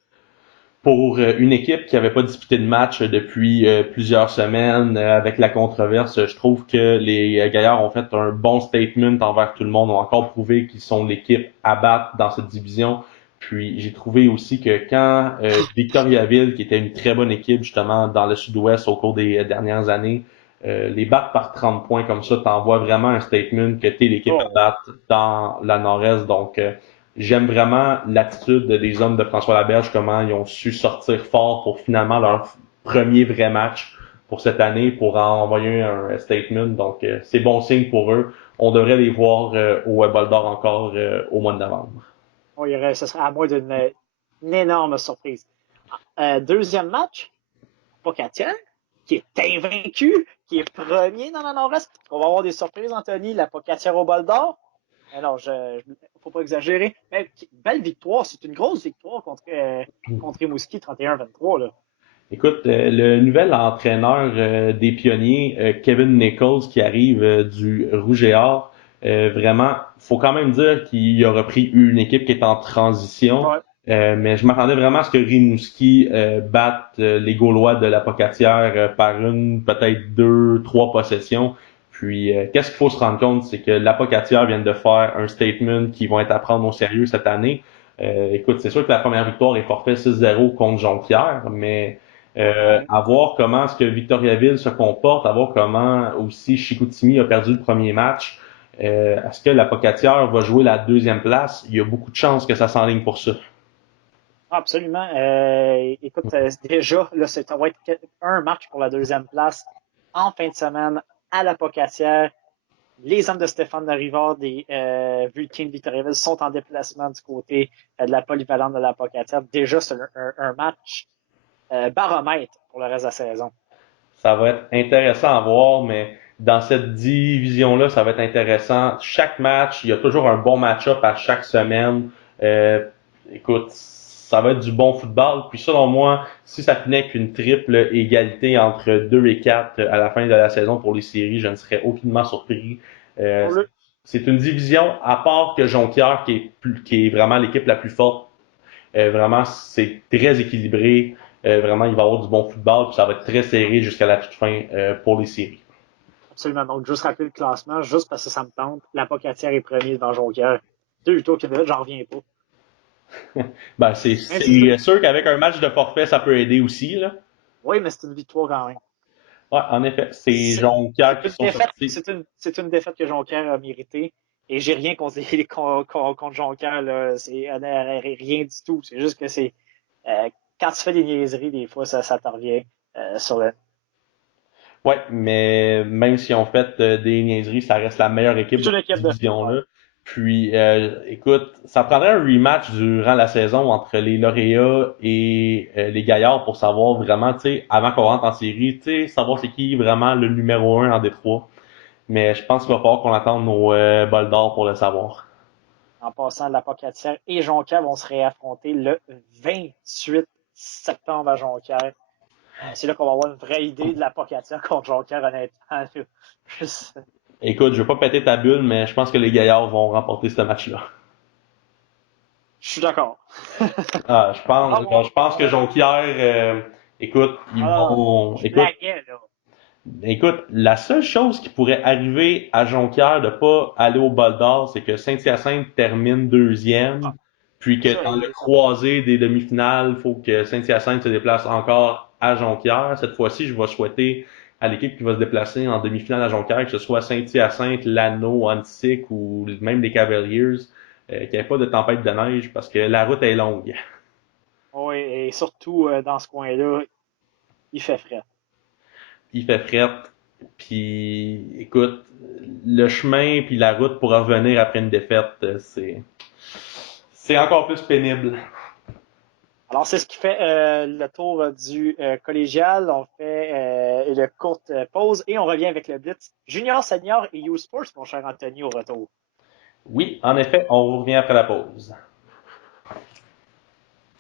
Pour une équipe qui n'avait pas disputé de match depuis plusieurs semaines avec la controverse, je trouve que les Gaillards ont fait un bon statement envers tout le monde, ont encore prouvé qu'ils sont l'équipe à battre dans cette division. Puis j'ai trouvé aussi que quand Victoriaville, qui était une très bonne équipe justement dans le sud-ouest au cours des dernières années, les battre par 30 points comme ça, t'envoie vraiment un statement que t'es l'équipe à Oh, battre dans la nord-est. Donc j'aime vraiment l'attitude des hommes de François Laberge, comment ils ont su sortir fort pour finalement leur premier vrai match pour cette année, pour envoyer un statement. Donc, c'est bon signe pour eux. On devrait les voir au Bol d'Or encore au mois de novembre. oh, ce serait à moi d'une une énorme surprise. Deuxième match, Pocatière, qui est invaincu, qui est premier dans la Nord-Est. On va avoir des surprises, Anthony, la Pocatière au bol d'or. Alors, faut pas exagérer. Mais belle victoire, c'est une grosse victoire contre Rimouski, 31-23. Là. Écoute, le nouvel entraîneur des Pionniers, Kevin Nichols, qui arrive du Rouge et Or, vraiment, faut quand même dire qu'il a repris une équipe qui est en transition, Ouais. mais je m'attendais vraiment à ce que Rimouski batte les Gaulois de la Pocatière par une, peut-être deux, trois possessions. Puis, qu'est-ce qu'il faut se rendre compte, c'est que la Pocatière vient de faire un statement qui vont être à prendre au sérieux cette année. Écoute, c'est sûr que la première victoire est forfait 6-0 contre Jonquière, mais Ouais. à voir comment est-ce que Victoriaville se comporte, à voir comment aussi Chicoutimi a perdu le premier match. Est-ce que la Pocatière va jouer la deuxième place? Il y a beaucoup de chances que ça s'enligne pour ça. Absolument. Écoute, déjà, là, ça va être un match pour la deuxième place en fin de semaine à la Pocatière. Les hommes de Stéphane Rivard des Vulcains de Victoriaville sont en déplacement du côté de la polyvalente de la Pocatière. Déjà, c'est un match baromètre pour le reste de la saison. Ça va être intéressant à voir, mais dans cette division-là, ça va être intéressant. Chaque match, il y a toujours un bon match-up à chaque semaine. Euh, Écoute, ça va être du bon football. Puis selon moi, si ça finit qu'une triple égalité entre 2 et 4 à la fin de la saison pour les séries, je ne serais aucunement surpris. Euh, Pour le, c'est une division, à part que Jonquière, qui est vraiment l'équipe la plus forte. Vraiment, c'est très équilibré. Vraiment, il va y avoir du bon football, puis ça va être très serré jusqu'à la toute fin pour les séries. Absolument. Donc, juste rappeler le classement, juste parce que ça me tente. La Pocatière est premier devant Jonquière. Deux tours que j'en reviens pas. Ben, Mais c'est c'est sûr qu'avec un match de forfait, ça peut aider aussi, là. oui, mais c'est une victoire quand même. Ouais, en effet, c'est C'est Jonquière qui une sont défaite, sortis. c'est une défaite que Jonquière a méritée. Et j'ai rien contre Jonquière, là. C'est rien du tout. C'est juste que c'est quand tu fais des niaiseries, des fois, ça te revient sur le. Ouais, mais même si on fait des niaiseries, ça reste la meilleure équipe C'est de une cette équipe de. Ouais. division-là. Puis, écoute, ça prendrait un rematch durant la saison entre les lauréats et les gaillards pour savoir vraiment, tu sais, avant qu'on rentre en série, tu sais, savoir c'est qui vraiment le numéro un en Détroit. Mais je pense qu'il va falloir qu'on attende nos bols d'or pour le savoir. En passant, la Pocatière et Jonquière vont se réaffronter le 28 septembre à Jonquière. C'est là qu'on va avoir une vraie idée de la Pocatière contre Jonquière, honnêtement. Écoute, je veux pas péter ta bulle, mais je pense que les gaillards vont remporter ce match-là. Je suis d'accord. Ah, Ah, je pense que Jonquière, écoute, ils alors, vont, je écoute, blaguais, là. écoute, la seule chose qui pourrait arriver à Jonquière de pas aller au bol d'or, c'est que Saint-Hyacinthe termine deuxième, puis que Ça, dans le croisé des demi-finales, il faut que Saint-Hyacinthe se déplace encore à Jonquière. Cette fois-ci, je vais souhaiter à l'équipe qui va se déplacer en demi-finale à Jonquière, que ce soit Saint-Hyacinthe, Lano, Antic ou même les Cavaliers, qu'il n'y ait pas de tempête de neige parce que la route est longue. oui, et surtout dans ce coin-là, il fait frais. Il fait fret. Puis, écoute, le chemin puis la route pour revenir après une défaite, c'est encore plus pénible. Alors, c'est ce qui fait le tour du collégial. On fait une courte pause et on revient avec le Blitz Junior, Senior et U Sports, mon cher Anthony, au retour. Oui, en effet, on revient après la pause.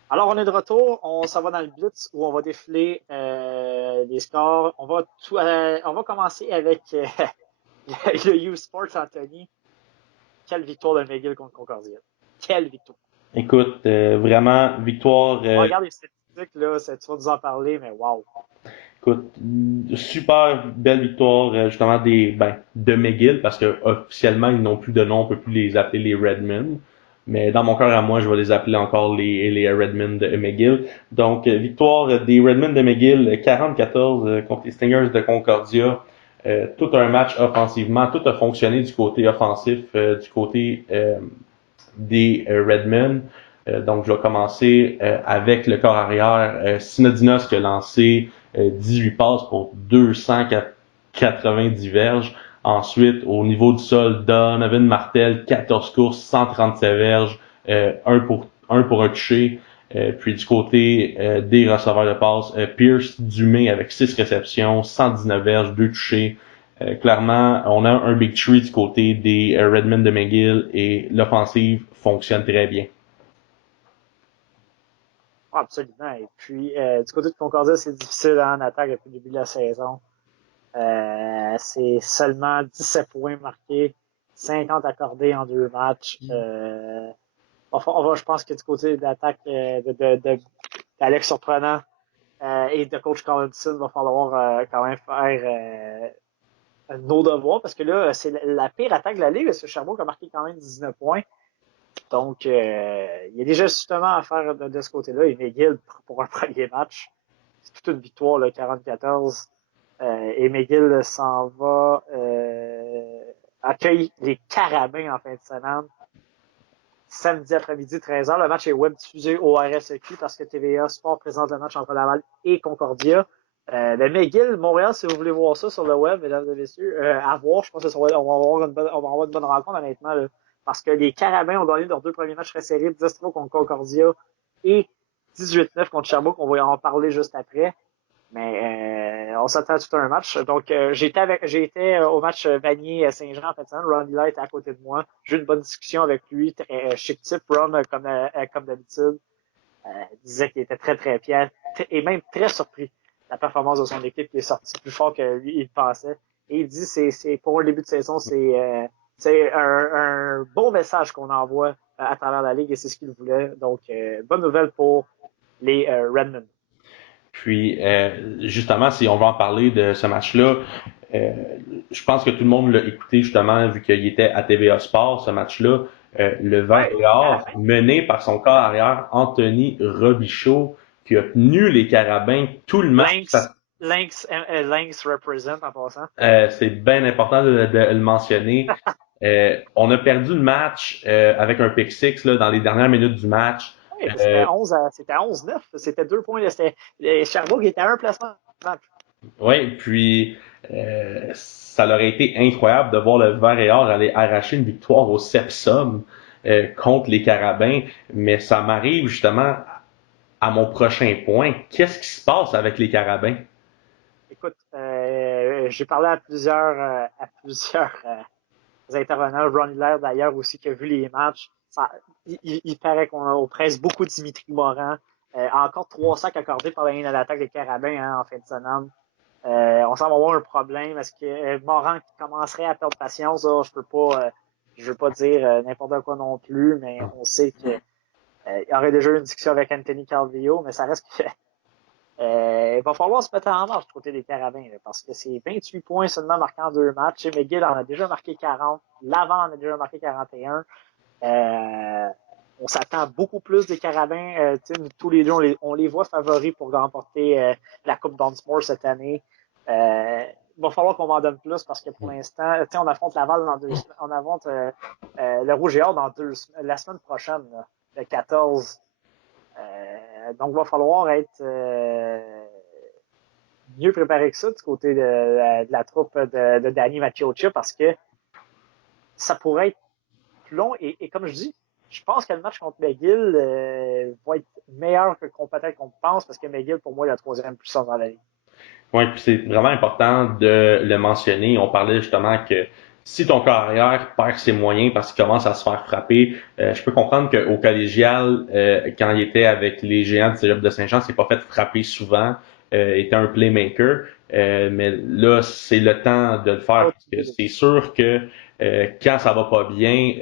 Alors, on est de retour. On s'en va dans le Blitz où on va défiler les scores. On va commencer avec le U Sports, Anthony. Quelle victoire de McGill contre Concordia. Quelle victoire. Écoute, vraiment, victoire, On regarde les statistiques, là, tu vas nous en parler, mais wow. écoute, super belle victoire, justement, de McGill, parce que officiellement, ils n'ont plus de nom, on peut plus les appeler les Redmen. Mais dans mon cœur à moi, je vais les appeler encore les Redmen de McGill. Donc, victoire des Redmen de McGill, 40-14 contre les Stingers de Concordia. Tout un match offensivement, tout a fonctionné du côté offensif, du côté des Redmen. Donc, je vais commencer avec le corps arrière. Synodinos qui a lancé 18 passes pour 290 verges. Ensuite, au niveau du sol, Donovan Martel, 14 courses, 137 verges, un pour un touché. Puis du côté des receveurs de passe, Pierce Dumais avec 6 réceptions, 119 verges, 2 touchés. Clairement, on a un big tree du côté des Redmen de McGill et l'offensive fonctionne très bien. absolument. Et puis, du côté de Concordia, c'est difficile en attaque depuis le début de la saison. C'est seulement 17 points marqués, 50 accordés en 2 matchs. Je pense que du côté de l'attaque d'Alex Surprenant et de coach Collinson, il va falloir quand même faire nos devoirs parce que là, c'est la pire attaque de la Ligue parce que Sherbrooke a marqué quand même 19 points. Donc, il y a déjà justement à faire de ce côté-là. Et McGill, pour un premier match, c'est toute une victoire, là, 44. Et McGill s'en va accueille les Carabins en fin de semaine. Samedi après-midi, 13h. Le match est web diffusé au RSEQ parce que TVA Sport présente le match entre Laval et Concordia. Le McGill, Montréal, si vous voulez voir ça sur le web, mesdames et messieurs, à voir, je pense qu'on va avoir une bonne rencontre, honnêtement, là, parce que les Carabins ont gagné leurs 2 premiers matchs très serrés, 10-3 contre Concordia et 18-9 contre Sherbrooke. On va en parler juste après. Mais on s'attend à tout un match. Donc, j'ai été au match Vanier-Saint-Jean en fait. Ron Villa était à côté de moi. J'ai eu une bonne discussion avec lui. Très chic type, Ron, comme d'habitude. Il disait qu'il était très, très fier et même très surpris de la performance de son équipe qui est sortie plus fort que lui, il pensait. Et il dit c'est pour un début de saison, c'est un bon message qu'on envoie à travers la Ligue et c'est ce qu'il voulait. Donc, bonne nouvelle pour les Redmen. Puis, justement, si on va en parler de ce match-là, euh, je pense que tout le monde l'a écouté justement, vu qu'il était à TVA Sport, ce match-là. Le vert et or, mené par son corps arrière, Anthony Robichaud, qui a tenu les Carabins tout le match. Lynx represent en passant. C'est bien important de le mentionner. On a perdu le match avec un pick six là, dans les dernières minutes du match. Oui, c'était 11-9. C'était 2 points. Sherbrooke était à un placement. Oui, puis ça aurait été incroyable de voir le Vert et Or aller arracher une victoire au Sepsum contre les Carabins, mais ça m'arrive justement à mon prochain point. Qu'est-ce qui se passe avec les Carabins? Écoute, j'ai parlé à plusieurs intervenants. Ron Hiller, d'ailleurs, aussi, qui a vu les matchs. Il paraît qu'on presse beaucoup Dimitri Morin. Encore 3 sacs accordés par la ligne de l'attaque des Carabins en fin de semaine. On semble avoir un problème. Est-ce que Morin commencerait à perdre patience? Je veux pas dire n'importe quoi non plus, mais on sait que il y aurait déjà eu une discussion avec Anthony Calvillo, mais ça reste que il va falloir se mettre en marche du côté des Carabins, là, parce que c'est 28 points seulement marqués en 2 matchs. Et McGill en a déjà marqué 40. Laval en a déjà marqué 41. On s'attend beaucoup plus des Carabins. Tous les deux, on les voit favoris pour remporter la Coupe Dunsmore cette année. Il va falloir qu'on m'en donne plus parce que pour l'instant, on affronte Laval on affronte le Rouge et Or la semaine prochaine, là, le 14. Donc, il va falloir être mieux préparé que ça du côté de la troupe de Danny Maciocia parce que ça pourrait être plus long. Et comme je dis, je pense que le match contre McGill va être meilleur que peut-être qu'on pense parce que McGill, pour moi, est la 3e puissance dans la ligue. Oui, puis c'est vraiment important de le mentionner. On parlait justement que si ton carrière perd ses moyens parce qu'il commence à se faire frapper, je peux comprendre qu'au collégial, quand il était avec les Géants du Cégep de Saint-Jean, c'est pas fait frapper souvent, était un playmaker, mais là, c'est le temps de le faire parce que c'est sûr que quand ça va pas bien,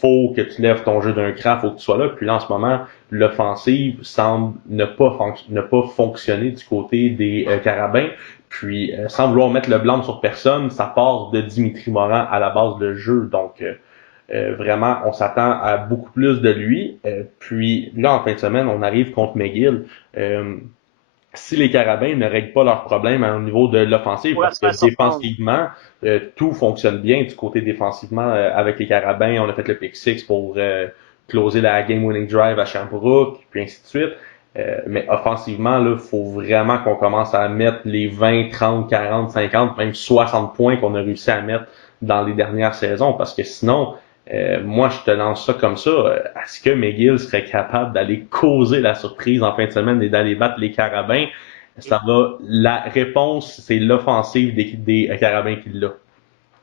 faut que tu lèves ton jeu d'un cran, faut que tu sois là. Puis là, en ce moment, l'offensive semble ne pas fonctionner du côté des Carabins. Puis, sans vouloir mettre le blâme sur personne, ça part de Dimitri Morin à la base de jeu. Donc, vraiment, on s'attend à beaucoup plus de lui. Puis, là, en fin de semaine, on arrive contre McGill. Si les Carabins ne règlent pas leurs problèmes au niveau de l'offensive, parce que défensivement, tout fonctionne bien du côté défensivement avec les Carabins. On a fait le pick six pour closer la game-winning drive à Sherbrooke, puis ainsi de suite. Mais offensivement, là, faut vraiment qu'on commence à mettre les 20, 30, 40, 50, même 60 points qu'on a réussi à mettre dans les dernières saisons, parce que sinon, moi, je te lance ça comme ça. Est-ce que McGill serait capable d'aller causer la surprise en fin de semaine et d'aller battre les Carabins? La réponse, c'est l'offensive des Carabins qui l'a.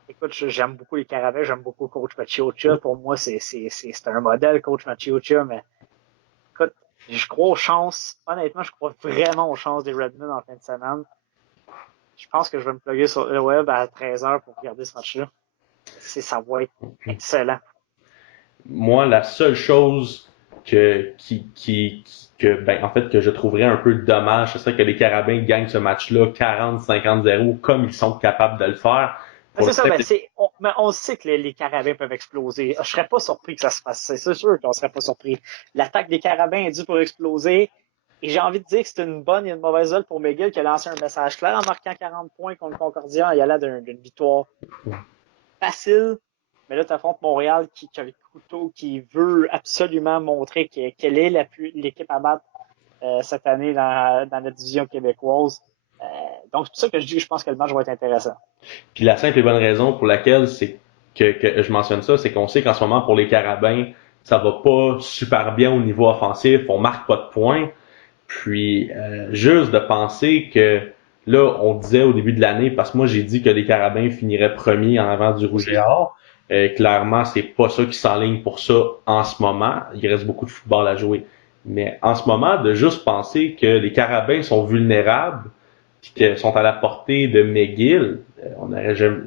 Écoute, j'aime beaucoup les Carabins, j'aime beaucoup Coach Maciocia. Pour moi, c'est un modèle, Coach Maciocia, mais écoute, Je crois aux chances. Honnêtement, je crois vraiment aux chances des Redmen en fin de semaine. Je pense que je vais me plugger sur le web à 13h pour regarder ce match-là. Ça va être excellent. Moi, la seule chose en fait, que je trouverais un peu dommage, ce serait que les Carabins gagnent ce match-là 40-50-0 comme ils sont capables de le faire. Mais Pour c'est le ça, simple- mais on sait que les carabins peuvent exploser. Je serais pas surpris que ça se passe. C'est sûr qu'on serait pas surpris. L'attaque des carabins est due pour exploser. Et j'ai envie de dire que c'est une bonne et une mauvaise nouvelle pour McGill qui a lancé un message clair en marquant 40 points contre Concordia en y allant d'une victoire facile. Mais là, tu affrontes Montréal qui a le couteau, qui veut absolument montrer quelle est l'équipe à battre cette année dans la division québécoise. Donc, c'est pour ça que je dis que je pense que le match va être intéressant. Puis la simple et bonne raison pour laquelle c'est que je mentionne ça, c'est qu'on sait qu'en ce moment, pour les Carabins, ça va pas super bien au niveau offensif, on marque pas de points. Puis juste de penser que là, on disait au début de l'année, parce que moi j'ai dit que les Carabins finiraient premiers en avant du Rouge et Aussi. Or. Clairement, c'est pas ça qui s'enligne pour ça en ce moment. Il reste beaucoup de football à jouer. Mais en ce moment, de juste penser que les Carabins sont vulnérables, puis qu'ils sont à la portée de McGill,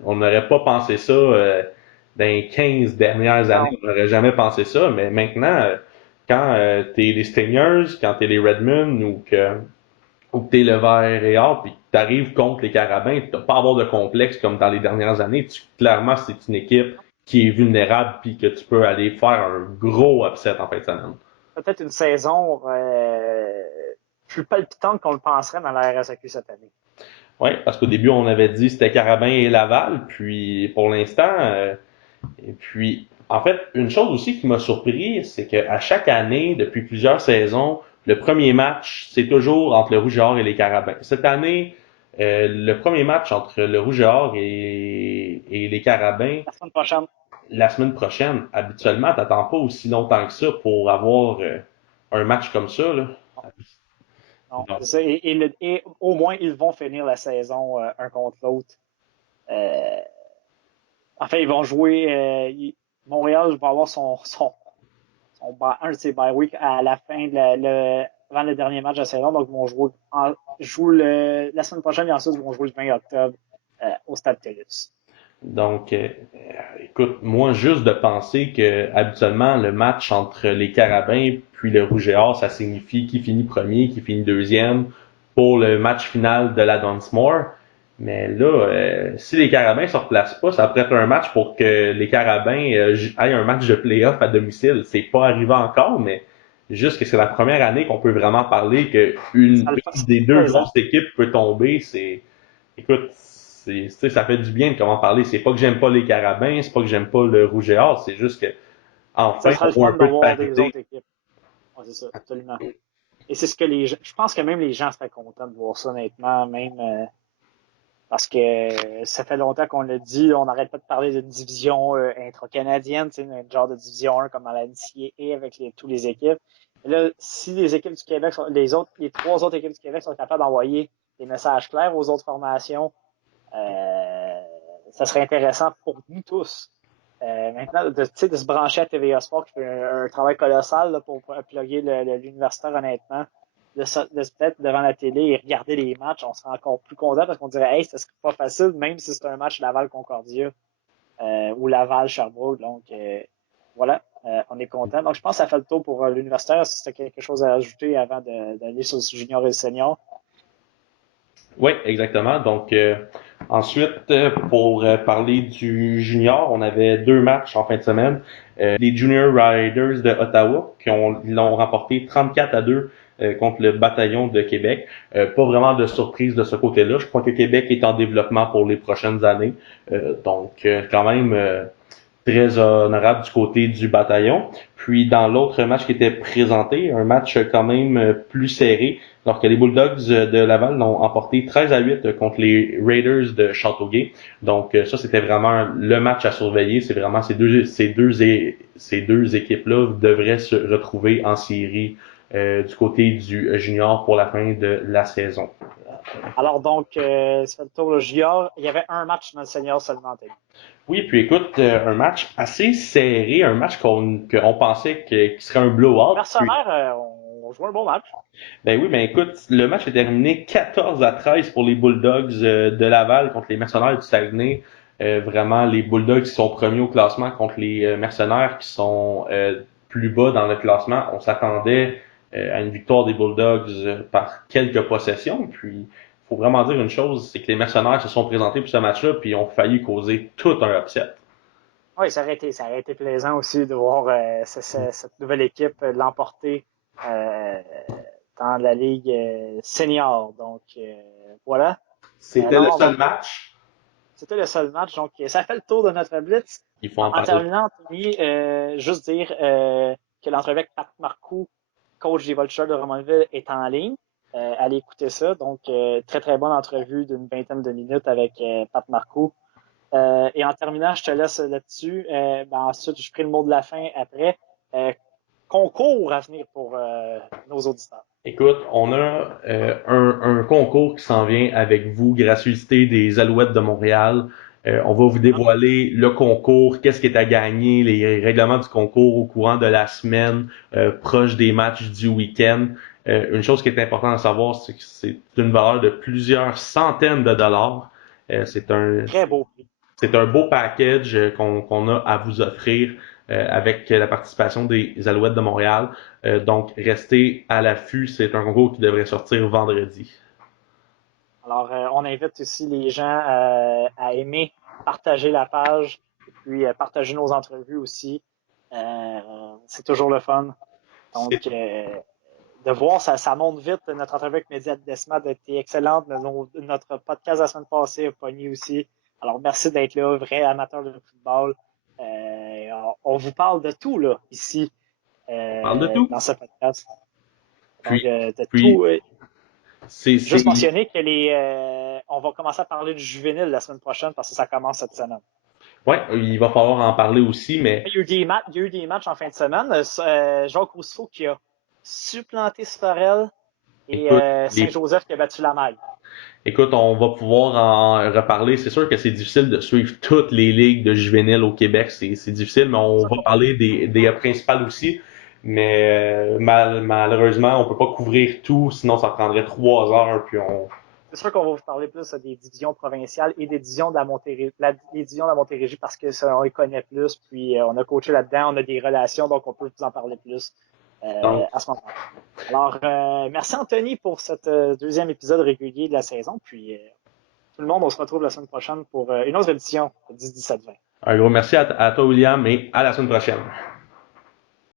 on n'aurait pas pensé ça dans les 15 dernières Non. années. On n'aurait jamais pensé ça. Mais maintenant, quand t'es les Stingers, quand t'es les Redmen ou que t'es le Vert et Or, puis que t'arrives contre les Carabins, t'as pas à avoir de complexe comme dans les dernières années. Clairement, c'est une équipe qui est vulnérable puis que tu peux aller faire un gros upset en fin de semaine. Peut-être une saison plus palpitante qu'on le penserait dans la RSAQ cette année. Oui, parce qu'au début, on avait dit c'était Carabin et Laval, puis pour l'instant, et puis en fait, une chose aussi qui m'a surpris, c'est qu'à chaque année, depuis plusieurs saisons, le premier match, c'est toujours entre le Rouge et Or et les Carabins. Cette année, le premier match entre le Rouge et Or et les Carabins, La semaine prochaine. la semaine prochaine, habituellement, t'attends pas aussi longtemps que ça pour avoir un match comme ça, là. Non, Donc, c'est ça. Et au moins, ils vont finir la saison un contre l'autre. Euh, enfin, ils vont jouer. Montréal va avoir un de ses bye week à la fin avant le dernier match de la saison. Donc, ils vont jouer la semaine prochaine et ensuite, ils vont jouer le 20 octobre au Stade TELUS. Donc, écoute, moi, juste de penser que habituellement le match entre les Carabins puis le Rouge et Or, ça signifie qui finit premier, qui finit deuxième pour le match final de la Dunsmore. Mais là, si les Carabins se replacent pas, ça pourrait être un match pour que les Carabins aient un match de play-off à domicile. C'est pas arrivé encore, mais juste que c'est la première année qu'on peut vraiment parler que une Ça des fait deux plaisant. grosses équipes peut tomber. Écoute, ça fait du bien de comment parler. C'est pas que j'aime pas les Carabins, c'est pas que j'aime pas le Rouge et Or, c'est juste que, Ça enfin, sera on le voit fun un peu de de voir des parité. autres équipes. Ouais, c'est ça, absolument. Et c'est ce que les gens. Je pense que même les gens seraient contents de voir ça, honnêtement, même parce que ça fait longtemps qu'on l'a dit, on n'arrête pas de parler d'une division intra-canadienne, un genre de division 1 comme dans la NCAA avec tous les équipes. Et là, si les équipes du Québec les trois autres équipes du Québec sont capables d'envoyer des messages clairs aux autres formations, euh, ça serait intéressant pour nous tous. Maintenant, de se brancher à TVA Sport qui fait un travail colossal là, pour plugger l'universitaire, honnêtement, de se mettre devant la télé et regarder les matchs, on serait encore plus content parce qu'on dirait, hey, ce serait pas facile, même si c'est un match Laval-Concordia ou Laval-Sherbrooke. Donc, voilà, on est content. Donc, je pense que ça fait le tour pour l'universitaire. Si tu as quelque chose à ajouter avant d'aller sur le junior et le senior. Oui, exactement. Donc, ensuite, pour parler du junior, on avait deux matchs en fin de semaine. Les Junior Riders de Ottawa ils l'ont remporté 34-2 contre le bataillon de Québec. Pas vraiment de surprise de ce côté-là. Je crois que Québec est en développement pour les prochaines années. Donc, quand même très honorable du côté du bataillon. Puis dans l'autre match qui était présenté, un match quand même plus serré, alors que les Bulldogs de Laval l'ont emporté 13-8 contre les Raiders de Châteauguay. Donc ça, c'était vraiment le match à surveiller. C'est vraiment ces deux équipes-là devraient se retrouver en série du côté du junior pour la fin de la saison. Alors, donc, ça fait le tour le junior. Il y avait un match dans le senior seulement. Oui, puis écoute, un match assez serré, un match qu'on pensait qu'il serait un blowout. Puis Mercenaires, ont joué un bon match. Ben oui, ben écoute, le match est terminé 14-13 pour les Bulldogs de Laval contre les Mercenaires du Saguenay. Vraiment, les Bulldogs qui sont premiers au classement contre les Mercenaires qui sont plus bas dans le classement. On s'attendait à une victoire des Bulldogs par quelques possessions. Puis, faut vraiment dire une chose, c'est que les Mercenaires se sont présentés pour ce match-là puis ont failli causer tout un upset. Oui, ça aurait été plaisant aussi de voir cette nouvelle équipe l'emporter euh, dans la Ligue senior. Donc, voilà. C'était le Non, on va seul match. C'était le seul match. Donc, ça fait le tour de notre blitz. Il faut en En parler. terminant, Anthony, juste dire que l'entrevue avec Pat Marcoux, coach des Vultures de Drummondville, est en ligne. Allez écouter ça. Donc, très, très bonne entrevue d'une vingtaine de minutes avec Pat Marcoux. Et en terminant, je te laisse là-dessus. Ensuite, je ferai le mot de la fin après. Concours à venir pour nos auditeurs. Écoute, on a un concours qui s'en vient avec vous, gracieuseté des Alouettes de Montréal. On va vous dévoiler le concours, qu'est-ce qui est à gagner, les règlements du concours au courant de la semaine, proche des matchs du week-end. Une chose qui est importante à savoir, c'est que c'est une valeur de plusieurs centaines de dollars. C'est un Très beau prix. c'est un beau package qu'on a à vous offrir avec la participation des Alouettes de Montréal. Donc, restez à l'affût. C'est un concours qui devrait sortir vendredi. Alors, on invite aussi les gens à aimer, partager la page, et puis partager nos entrevues aussi. C'est toujours le fun. Donc, C'est de voir, ça monte vite. Notre entrevue avec Média Desma a été excellente. Notre podcast la semaine passée a pogné aussi. Alors, merci d'être là, vrai amateur de football. On vous parle de tout, là, ici, parle de tout. dans ce podcast. Donc, Puis, de puis tout. c'est, Juste c'est, mentionner que on va commencer à parler du juvénile la semaine prochaine parce que ça commence cette semaine. ouais, il va falloir en parler aussi, mais Il y a eu des matchs en fin de semaine. Jacques Rousseau qui a supplanté Sorel et écoute, Saint-Joseph qui a battu la maille. écoute, on va pouvoir en reparler. C'est sûr que c'est difficile de suivre toutes les ligues de juvéniles au Québec. C'est difficile, mais on va parler des principales aussi. Mais malheureusement, on peut pas couvrir tout, sinon ça prendrait 3 heures. Puis C'est sûr qu'on va vous parler plus des divisions provinciales et des divisions de la Montérégie, les divisions de la Montérégie parce que ça, on les connaît plus, puis on a coaché là-dedans, on a des relations, donc on peut vous en parler plus donc, à ce moment-là. Alors, merci Anthony pour cet deuxième épisode régulier de la saison, puis tout le monde, on se retrouve la semaine prochaine pour une autre édition du 17-20. un gros merci à toi, William, et à la semaine prochaine.